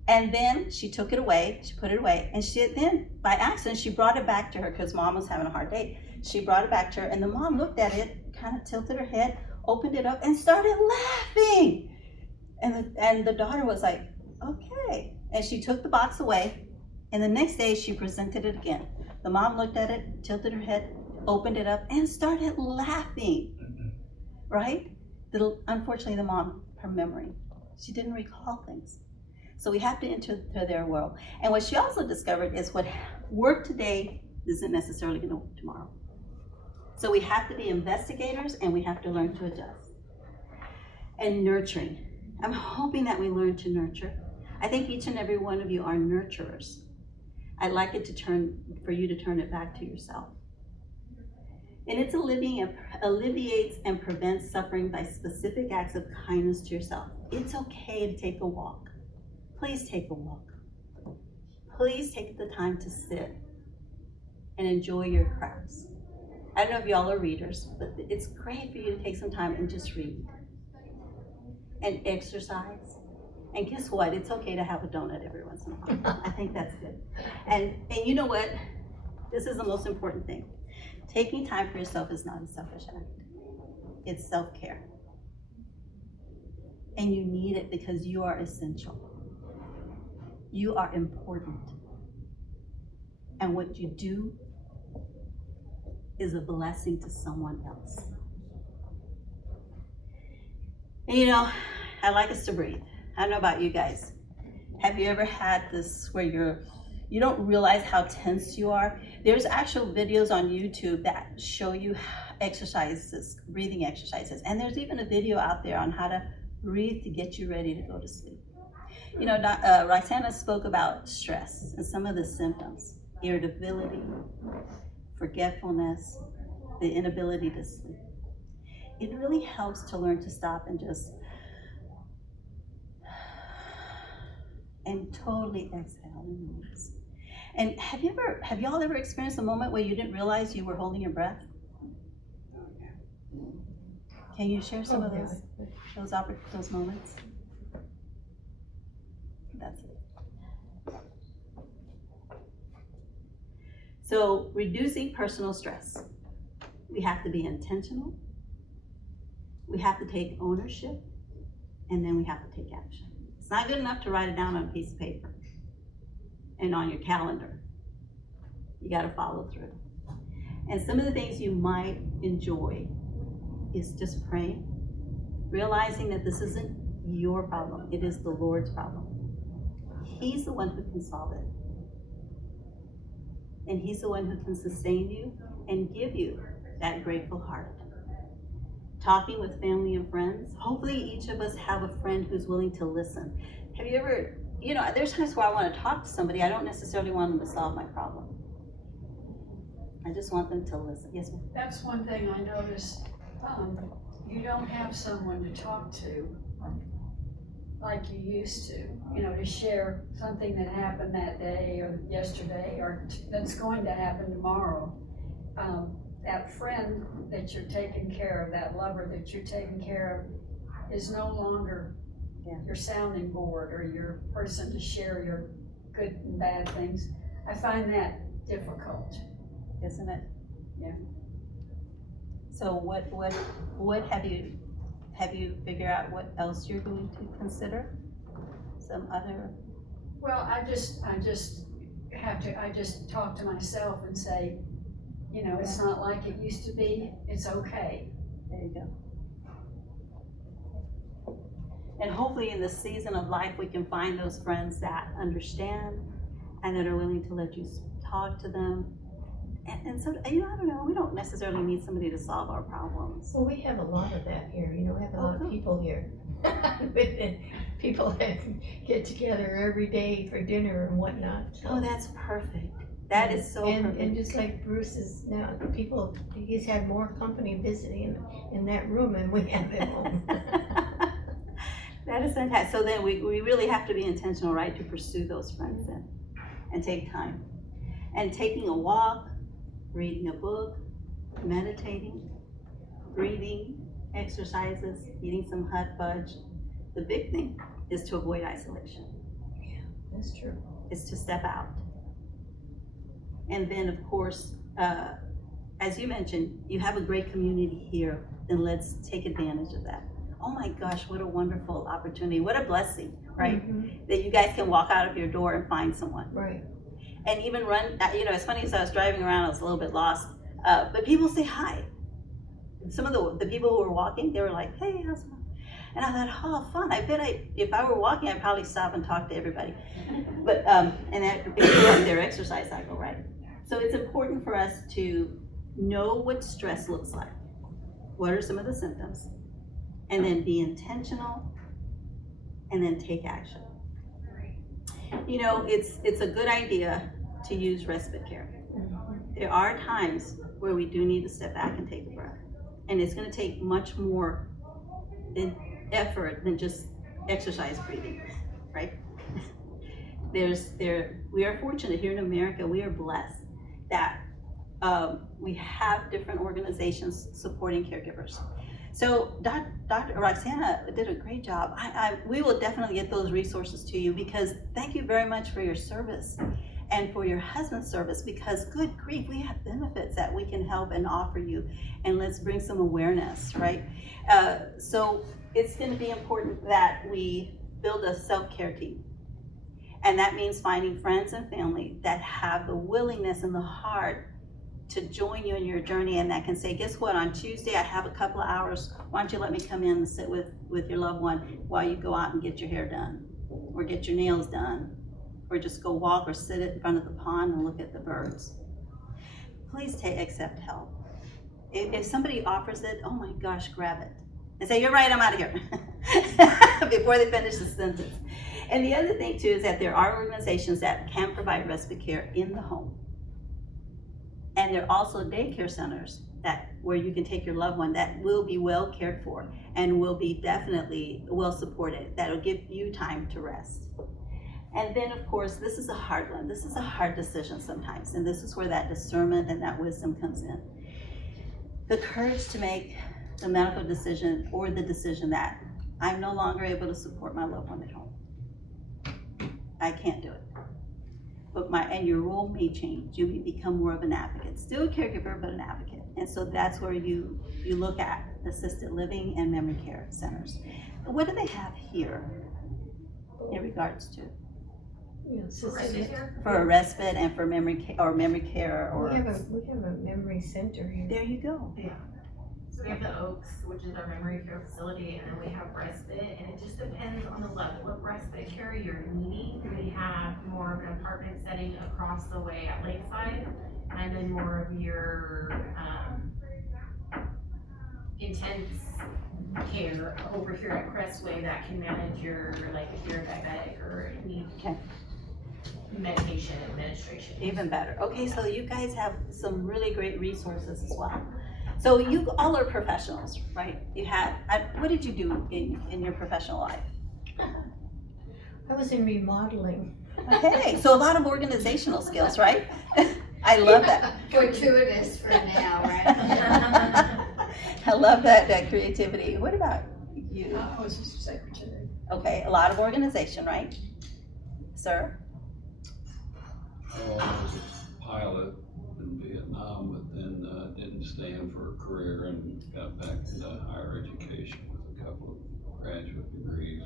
And then she took it away, she put it away, and then by accident she brought it back to her because mom was having a hard day. She brought it back to her, and the mom looked at it, kind of tilted her head, opened it up, and started laughing. And the daughter was like, okay. And she took the box away, and the next day she presented it again. The mom looked at it, tilted her head, opened it up, and started laughing, right? Unfortunately, the mom, her memory, she didn't recall things. So we have to enter their world. And what she also discovered is what worked today isn't necessarily going to work tomorrow. So we have to be investigators, and we have to learn to adjust. And nurturing. I'm hoping that we learn to nurture. I think each and every one of you are nurturers. I'd like it for you to turn it back to yourself. And it alleviates and prevents suffering by specific acts of kindness to yourself. It's okay to take a walk. Please take a walk. Please take the time to sit and enjoy your crafts. I don't know if y'all are readers, but it's great for you to take some time and just read and exercise. And guess what? It's okay to have a donut every once in a while. I think that's good. And you know what? This is the most important thing. Taking time for yourself is not a selfish act. It's self-care. And you need it because you are essential. You are important. And what you do is a blessing to someone else. And you know, I like us to breathe. I don't know about you guys. Have you ever had this where you don't realize how tense you are? There's actual videos on YouTube that show you exercises, breathing exercises. And there's even a video out there on how to breathe to get you ready to go to sleep. You know, Roxana spoke about stress and some of the symptoms: irritability, forgetfulness, the inability to sleep. It really helps to learn to stop and just totally exhale and release. And have y'all ever experienced a moment where you didn't realize you were holding your breath? Can you share some of those moments? That's it. So, reducing personal stress. We have to be intentional. We have to take ownership, and then we have to take action. It's not good enough to write it down on a piece of paper and on your calendar. You got to follow through. And some of the things you might enjoy is just praying, realizing that this isn't your problem, it is the Lord's problem. He's the one who can solve it. And He's the one who can sustain you and give you that grateful heart. Talking with family and friends. Hopefully each of us have a friend who's willing to listen. Have you ever, you know, there's times where I want to talk to somebody. I don't necessarily want them to solve my problem. I just want them to listen. Yes, ma'am? That's one thing I noticed. You don't have someone to talk to like you used to, you know, to share something that happened that day or yesterday or that's going to happen tomorrow. That friend that you're taking care of, that lover that you're taking care of, is no longer your sounding board or your person to share your good and bad things. I find that difficult. Isn't it? Yeah. So what have you figured out what else you're going to consider? Some other? Well, I just talk to myself and say, you know, it's not like it used to be, it's okay. There you go. And hopefully in this season of life, we can find those friends that understand and that are willing to let you talk to them. And so, you know, I don't know, we don't necessarily need somebody to solve our problems. Well, we have a lot of that here, you know, we have a lot of people here. People that get together every day for dinner and whatnot. So. Oh, that's perfect. That is so perfect. And just like Bruce is now, people, he's had more company visiting in that room than we have at home. That is fantastic. So then we really have to be intentional, right, to pursue those friends then and take time. And taking a walk, reading a book, meditating, breathing, exercises, eating some hot fudge. The big thing is to avoid isolation. Yeah, that's true. It's to step out. And then, of course, as you mentioned, you have a great community here, then let's take advantage of that. Oh my gosh, what a wonderful opportunity. What a blessing, right? Mm-hmm. That you guys can walk out of your door and find someone. Right. And even run, you know, it's funny, as I was driving around, I was a little bit lost, but people say hi. Some of the people who were walking, they were like, hey, how's it going? And I thought, oh, fun. I bet if I were walking, I'd probably stop and talk to everybody. But, and that, if they have their exercise cycle, right? So it's important for us to know what stress looks like. What are some of the symptoms? And then be intentional, and then take action. You know, it's a good idea to use respite care. There are times where we do need to step back and take a breath. And it's gonna take much more effort than just exercise breathing, right? We are fortunate here in America, we are blessed that we have different organizations supporting caregivers. So Dr. Roxana did a great job. We will definitely get those resources to you, because thank you very much for your service and for your husband's service, because good grief, we have benefits that we can help and offer you, and let's bring some awareness, right? So it's gonna be important that we build a self-care team. And that means finding friends and family that have the willingness and the heart to join you in your journey, and that can say, guess what, on Tuesday I have a couple of hours, why don't you let me come in and sit with your loved one while you go out and get your hair done, or get your nails done, or just go walk or sit in front of the pond and look at the birds. Please accept help. If somebody offers it, oh my gosh, grab it. And say, you're right, I'm out of here. Before they finish the sentence. And the other thing too is that there are organizations that can provide respite care in the home. And there are also daycare centers where you can take your loved one that will be well cared for and will be definitely well supported. That'll give you time to rest. And then of course, this is a hard one. This is a hard decision sometimes. And this is where that discernment and that wisdom comes in. The courage to make the medical decision or the decision that I'm no longer able to support my loved one at home. I can't do it. And your role may change. You may become more of an advocate. Still a caregiver, but an advocate. And so that's where you look at assisted living and memory care centers. What do they have here in regards to? For a respite and for memory care or. We have a memory center here. There you go. So we have the Oaks, which is our memory care facility, and then we have respite, and it just depends on the level of respite care you're needing. We have more of an apartment setting across the way at Lakeside, and then more of your, intense care over here at Crestway that can manage your, like, if you're diabetic or need medication administration. Even better. Okay, so you guys have some really great resources as well. So you all are professionals, right? What did you do in your professional life? I was in remodeling. Okay, so a lot of organizational skills, right? I love that. Fortuitous for now, right? I love that creativity. What about you? I was just a secretary. Okay, a lot of organization, right? Sir? Oh, I was a pilot in Vietnam, but then didn't stand for a career and got back into higher education with a couple of graduate degrees.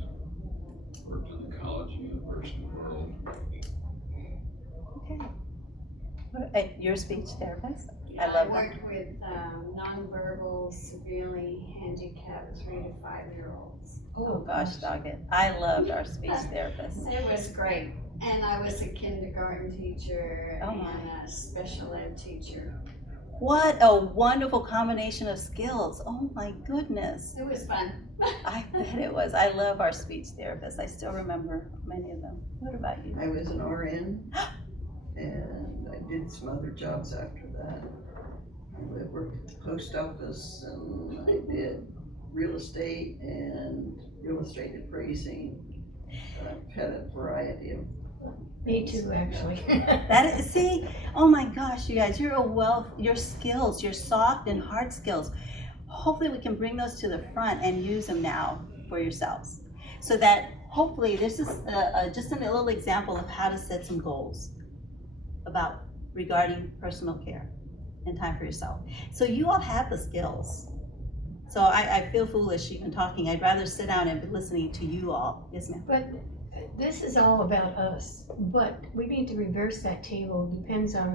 Worked in the college and university world. Okay. You're a speech therapist? I love that. worked with nonverbal, severely handicapped 3 to 5-year-olds. Oh gosh, dog it. I loved our speech therapist. It was great. And I was a kindergarten teacher Oh, my. and a special ed teacher. What a wonderful combination of skills. Oh my goodness. It was fun. I bet it was. I love our speech therapists. I still remember many of them. What about you? I was an RN, and I did some other jobs after that. I worked at the post office, and I did real estate and real estate appraising. I've had a variety of. Me too, actually. That is, see, oh my gosh, you guys, you're a wealth, your skills, your soft and hard skills. Hopefully we can bring those to the front and use them now for yourselves. So that hopefully this is just a little example of how to set some goals regarding personal care and time for yourself. So you all have the skills. So I feel foolish even talking. I'd rather sit down and be listening to you all. Yes, ma'am. But this is all about us, but we need to reverse that table. Depends on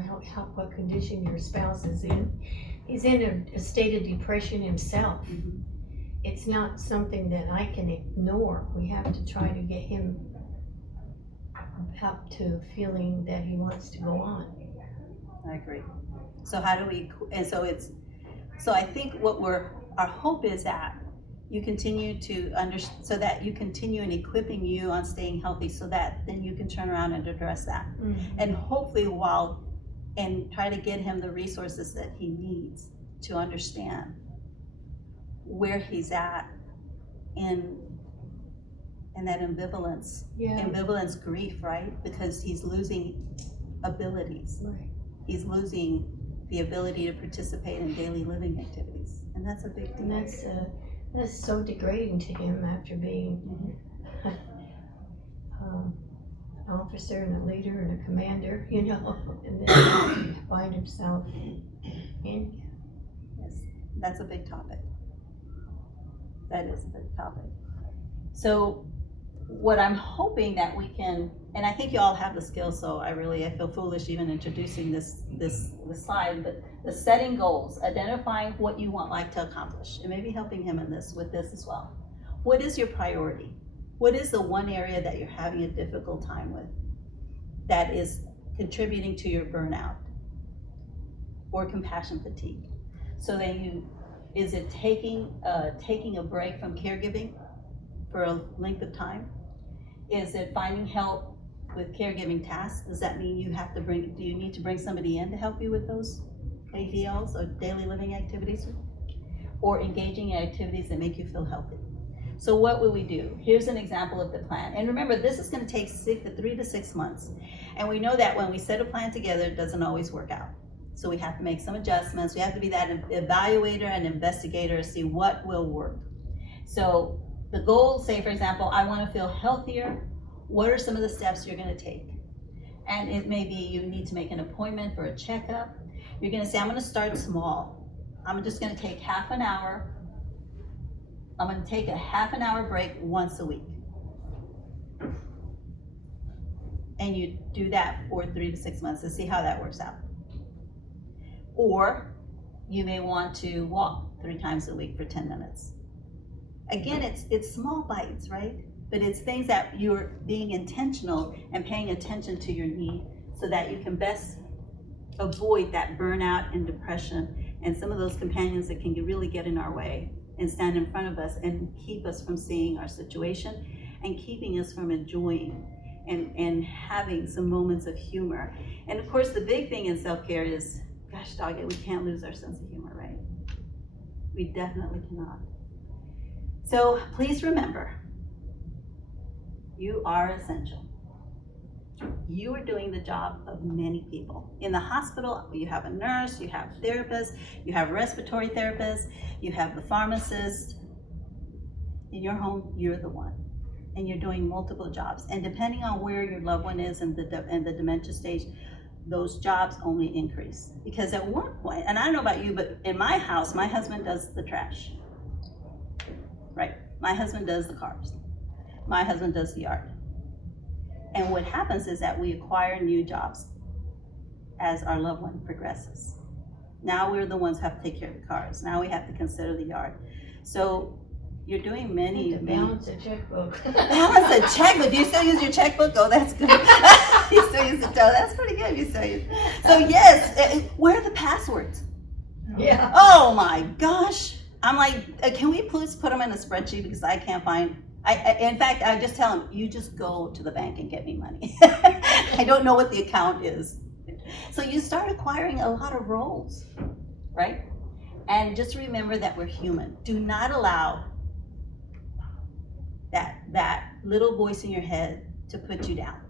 what condition your spouse is in. He's in a state of depression himself. Mhm. It's not something that I can ignore. We have to try to get him up to feeling that he wants to go on. I agree. So how do we, and so I think our hope is that you continue so that you continue in equipping you on staying healthy, so that then you can turn around and address that. Mm-hmm. And hopefully and try to get him the resources that he needs to understand where he's at in that ambivalence grief, right? Because he's losing abilities. Right. He's losing the ability to participate in daily living activities. And that's a big deal. And that's so degrading to him after being an officer and a leader and a commander, and then find himself in. Yes, that's a big topic. That is the topic. So what I'm hoping that we can, and I think you all have the skills, so I feel foolish even introducing this slide, but the setting goals, identifying what you want Mike to accomplish, and maybe helping him with this as well. What is your priority? What is the one area that you're having a difficult time with that is contributing to your burnout or compassion fatigue? So then is it taking a break from caregiving for a length of time? Is it finding help with caregiving tasks? Does that mean do you need to bring somebody in to help you with those ADLs or daily living activities? Or engaging in activities that make you feel healthy? So what will we do? Here's an example of the plan. And remember, this is gonna take 3 to 6 months. And we know that when we set a plan together, it doesn't always work out. So we have to make some adjustments. We have to be that evaluator and investigator to see what will work. So the goal, say for example, I wanna feel healthier. What are some of the steps you're gonna take? And it may be you need to make an appointment for a checkup. You're gonna say, I'm gonna start small. I'm just gonna take half an hour. I'm gonna take a half an hour break once a week. And you do that for 3 to 6 months to see how that works out. Or you may want to walk 3 times a week for 10 minutes. Again, it's small bites, right? But it's things that you're being intentional and paying attention to your need so that you can best avoid that burnout and depression and some of those companions that can really get in our way and stand in front of us and keep us from seeing our situation and keeping us from enjoying and having some moments of humor. And of course, the big thing in self-care is, gosh dog it, we can't lose our sense of humor, right? We definitely cannot. So please remember, you are essential. You are doing the job of many people. In the hospital, you have a nurse, you have therapists, you have respiratory therapists, you have the pharmacist. In your home, you're the one. And you're doing multiple jobs. And depending on where your loved one is in the dementia stage, those jobs only increase. Because at one point, and I don't know about you, but in my house, my husband does the trash. Right? My husband does the cars. My husband does the yard. And what happens is that we acquire new jobs as our loved one progresses. Now we're the ones who have to take care of the cars. Now we have to consider the yard. So you're doing many. Balance a checkbook. Balance a checkbook. Do you still use your checkbook? Oh, that's good. You still use it. That's pretty good. You still use it. So yes, where are the passwords? Yeah. Oh my gosh. I'm like, can we please put them in a spreadsheet because I can't find. In fact, I just tell them, you just go to the bank and get me money. I don't know what the account is. So you start acquiring a lot of roles, right? And just remember that we're human. Do not allow that little voice in your head to put you down,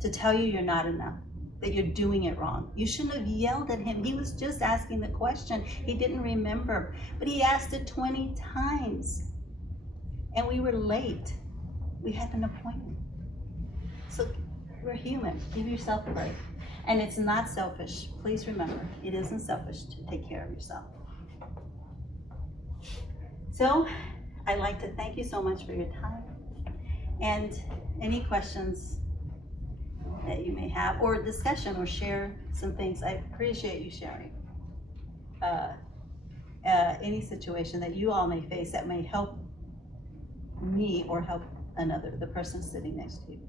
to tell you you're not enough, that you're doing it wrong. You shouldn't have yelled at him. He was just asking the question. He didn't remember, but he asked it 20 times. And we were late. We had an appointment. So we're human. Give yourself a break. And it's not selfish. Please remember, it isn't selfish to take care of yourself. So I'd like to thank you so much for your time. And any questions that you may have, or discussion, or share some things, I appreciate you sharing. Any situation that you all may face that may help me or help the person sitting next to you.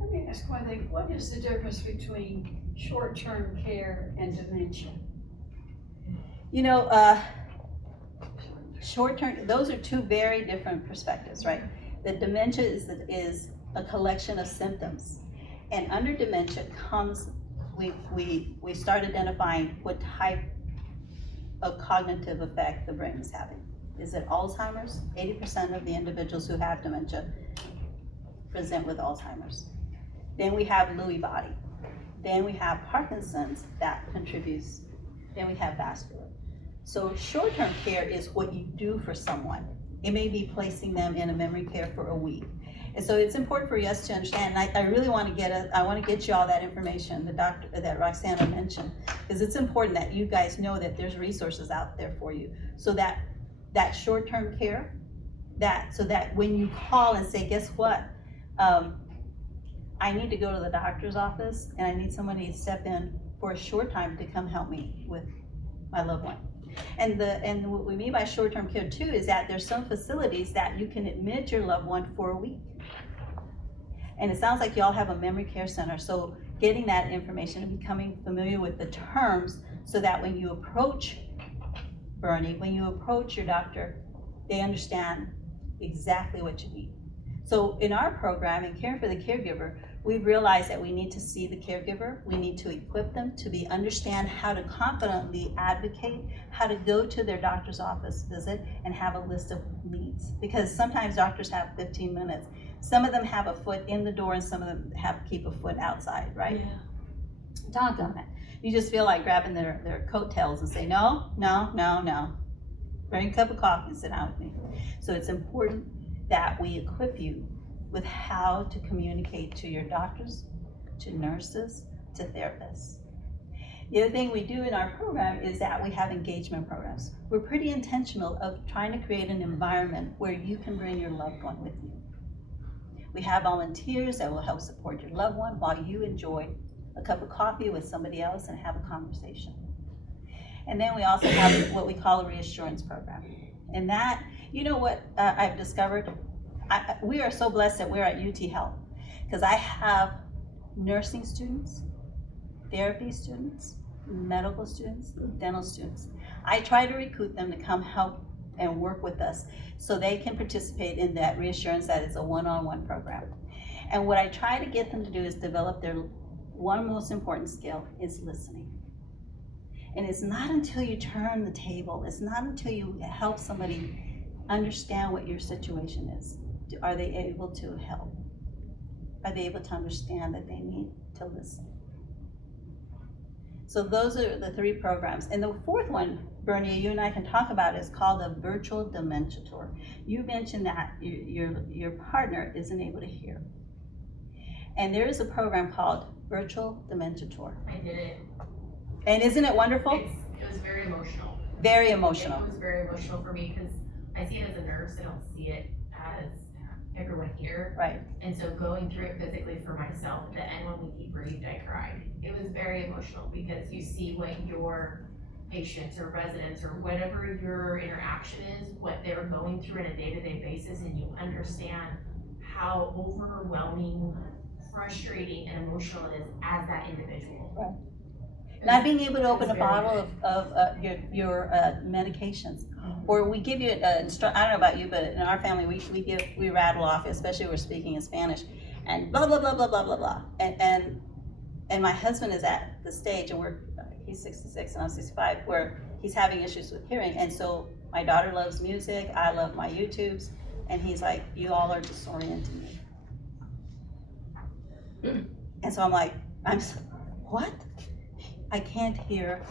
Let me ask one thing. What is the difference between short-term care and dementia? You know, short-term, those are two very different perspectives, right? The dementia is a collection of symptoms. And under dementia comes, we start identifying what type of cognitive effect the brain is having. Is it Alzheimer's? 80% of the individuals who have dementia present with Alzheimer's. Then we have Lewy body. Then we have Parkinson's that contributes. Then we have vascular. So short-term care is what you do for someone. It may be placing them in a memory care for a week. And so it's important for us to understand, and I really want to get you all that information, that Roxana mentioned, because it's important that you guys know that there's resources out there for you, so that that short-term care, so that when you call and say, guess what? I need to go to the doctor's office and I need somebody to step in for a short time to come help me with my loved one. And what we mean by short-term care too is that there's some facilities that you can admit your loved one for a week. And it sounds like y'all have a memory care center, so getting that information and becoming familiar with the terms so that when you approach Bernie, when you approach your doctor, they understand exactly what you need. So in our program, in Caring for the Caregiver, we've realized that we need to see the caregiver, we need to equip them to understand how to confidently advocate, how to go to their doctor's office visit and have a list of needs. Because sometimes doctors have 15 minutes. Some of them have a foot in the door and some of them have to keep a foot outside, right? Yeah. Doggone it. You just feel like grabbing their coattails and say, no, no, no, no. Bring a cup of coffee and sit down with me. So it's important that we equip you with how to communicate to your doctors, to nurses, to therapists. The other thing we do in our program is that we have engagement programs. We're pretty intentional of trying to create an environment where you can bring your loved one with you. We have volunteers that will help support your loved one while you enjoy a cup of coffee with somebody else and have a conversation. And then we also have what we call a reassurance program. And that, you know what I've discovered? We are so blessed that we're at UT Health, because I have nursing students, therapy students, medical students, dental students. I try to recruit them to come help and work with us so they can participate in that reassurance that is a one-on-one program. And what I try to get them to do is develop their one most important skill is listening. And it's not until you turn the table, it's not until you help somebody understand what your situation is, are they able to help? Are they able to understand that they need to listen? So those are the 3 programs. And the 4th one, Bernie, you and I can talk about is called a virtual dementia tour. You mentioned that your partner isn't able to hear. And there is a program called Virtual Dementia Tour. I did it. And isn't it wonderful? It was very emotional. Very emotional. It was very emotional for me because I see it as a nurse, I don't see it as everyone here. Right. And so going through it physically for myself, at the end when we debriefed, I cried. It was very emotional because you see what your patients or residents or whatever your interaction is, what they're going through on a day-to-day basis, and you understand how overwhelming, frustrating, and emotional it is as that individual. Right. Not being able to open a bottle of your medications, or we give you I don't know about you, but in our family we rattle off, especially if we're speaking in Spanish, and blah blah blah blah blah blah blah, and my husband is at the stage, and he's 66 and I'm 65, where he's having issues with hearing, and so my daughter loves music, I love my YouTubes, and he's like, you all are disorienting me, and so I'm like, what? I can't hear.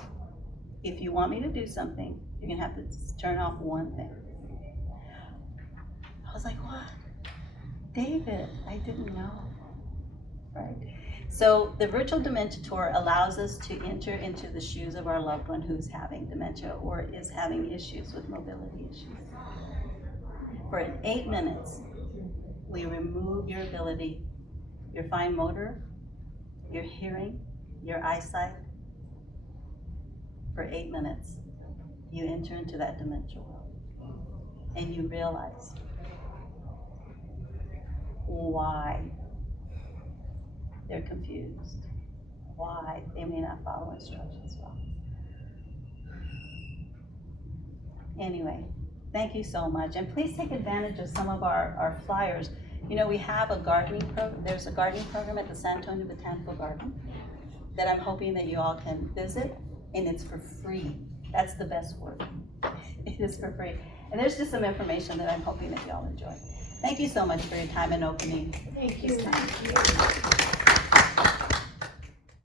If you want me to do something, you're gonna have to turn off one thing. I was like, what? David, I didn't know, right? So the virtual dementia tour allows us to enter into the shoes of our loved one who's having dementia or is having issues with mobility issues. For 8 minutes, we remove your ability, your fine motor, your hearing, your eyesight. For 8 minutes, you enter into that dementia world and you realize why they're confused, why they may not follow instructions well. Anyway, thank you so much, and please take advantage of some of our flyers. You know, we have a gardening program. There's a gardening program at the San Antonio Botanical Garden that I'm hoping that you all can visit, and it's for free. That's the best word. It is for free. And there's just some information that I'm hoping that you all enjoy. Thank you so much for your time and opening. Thank you. This time.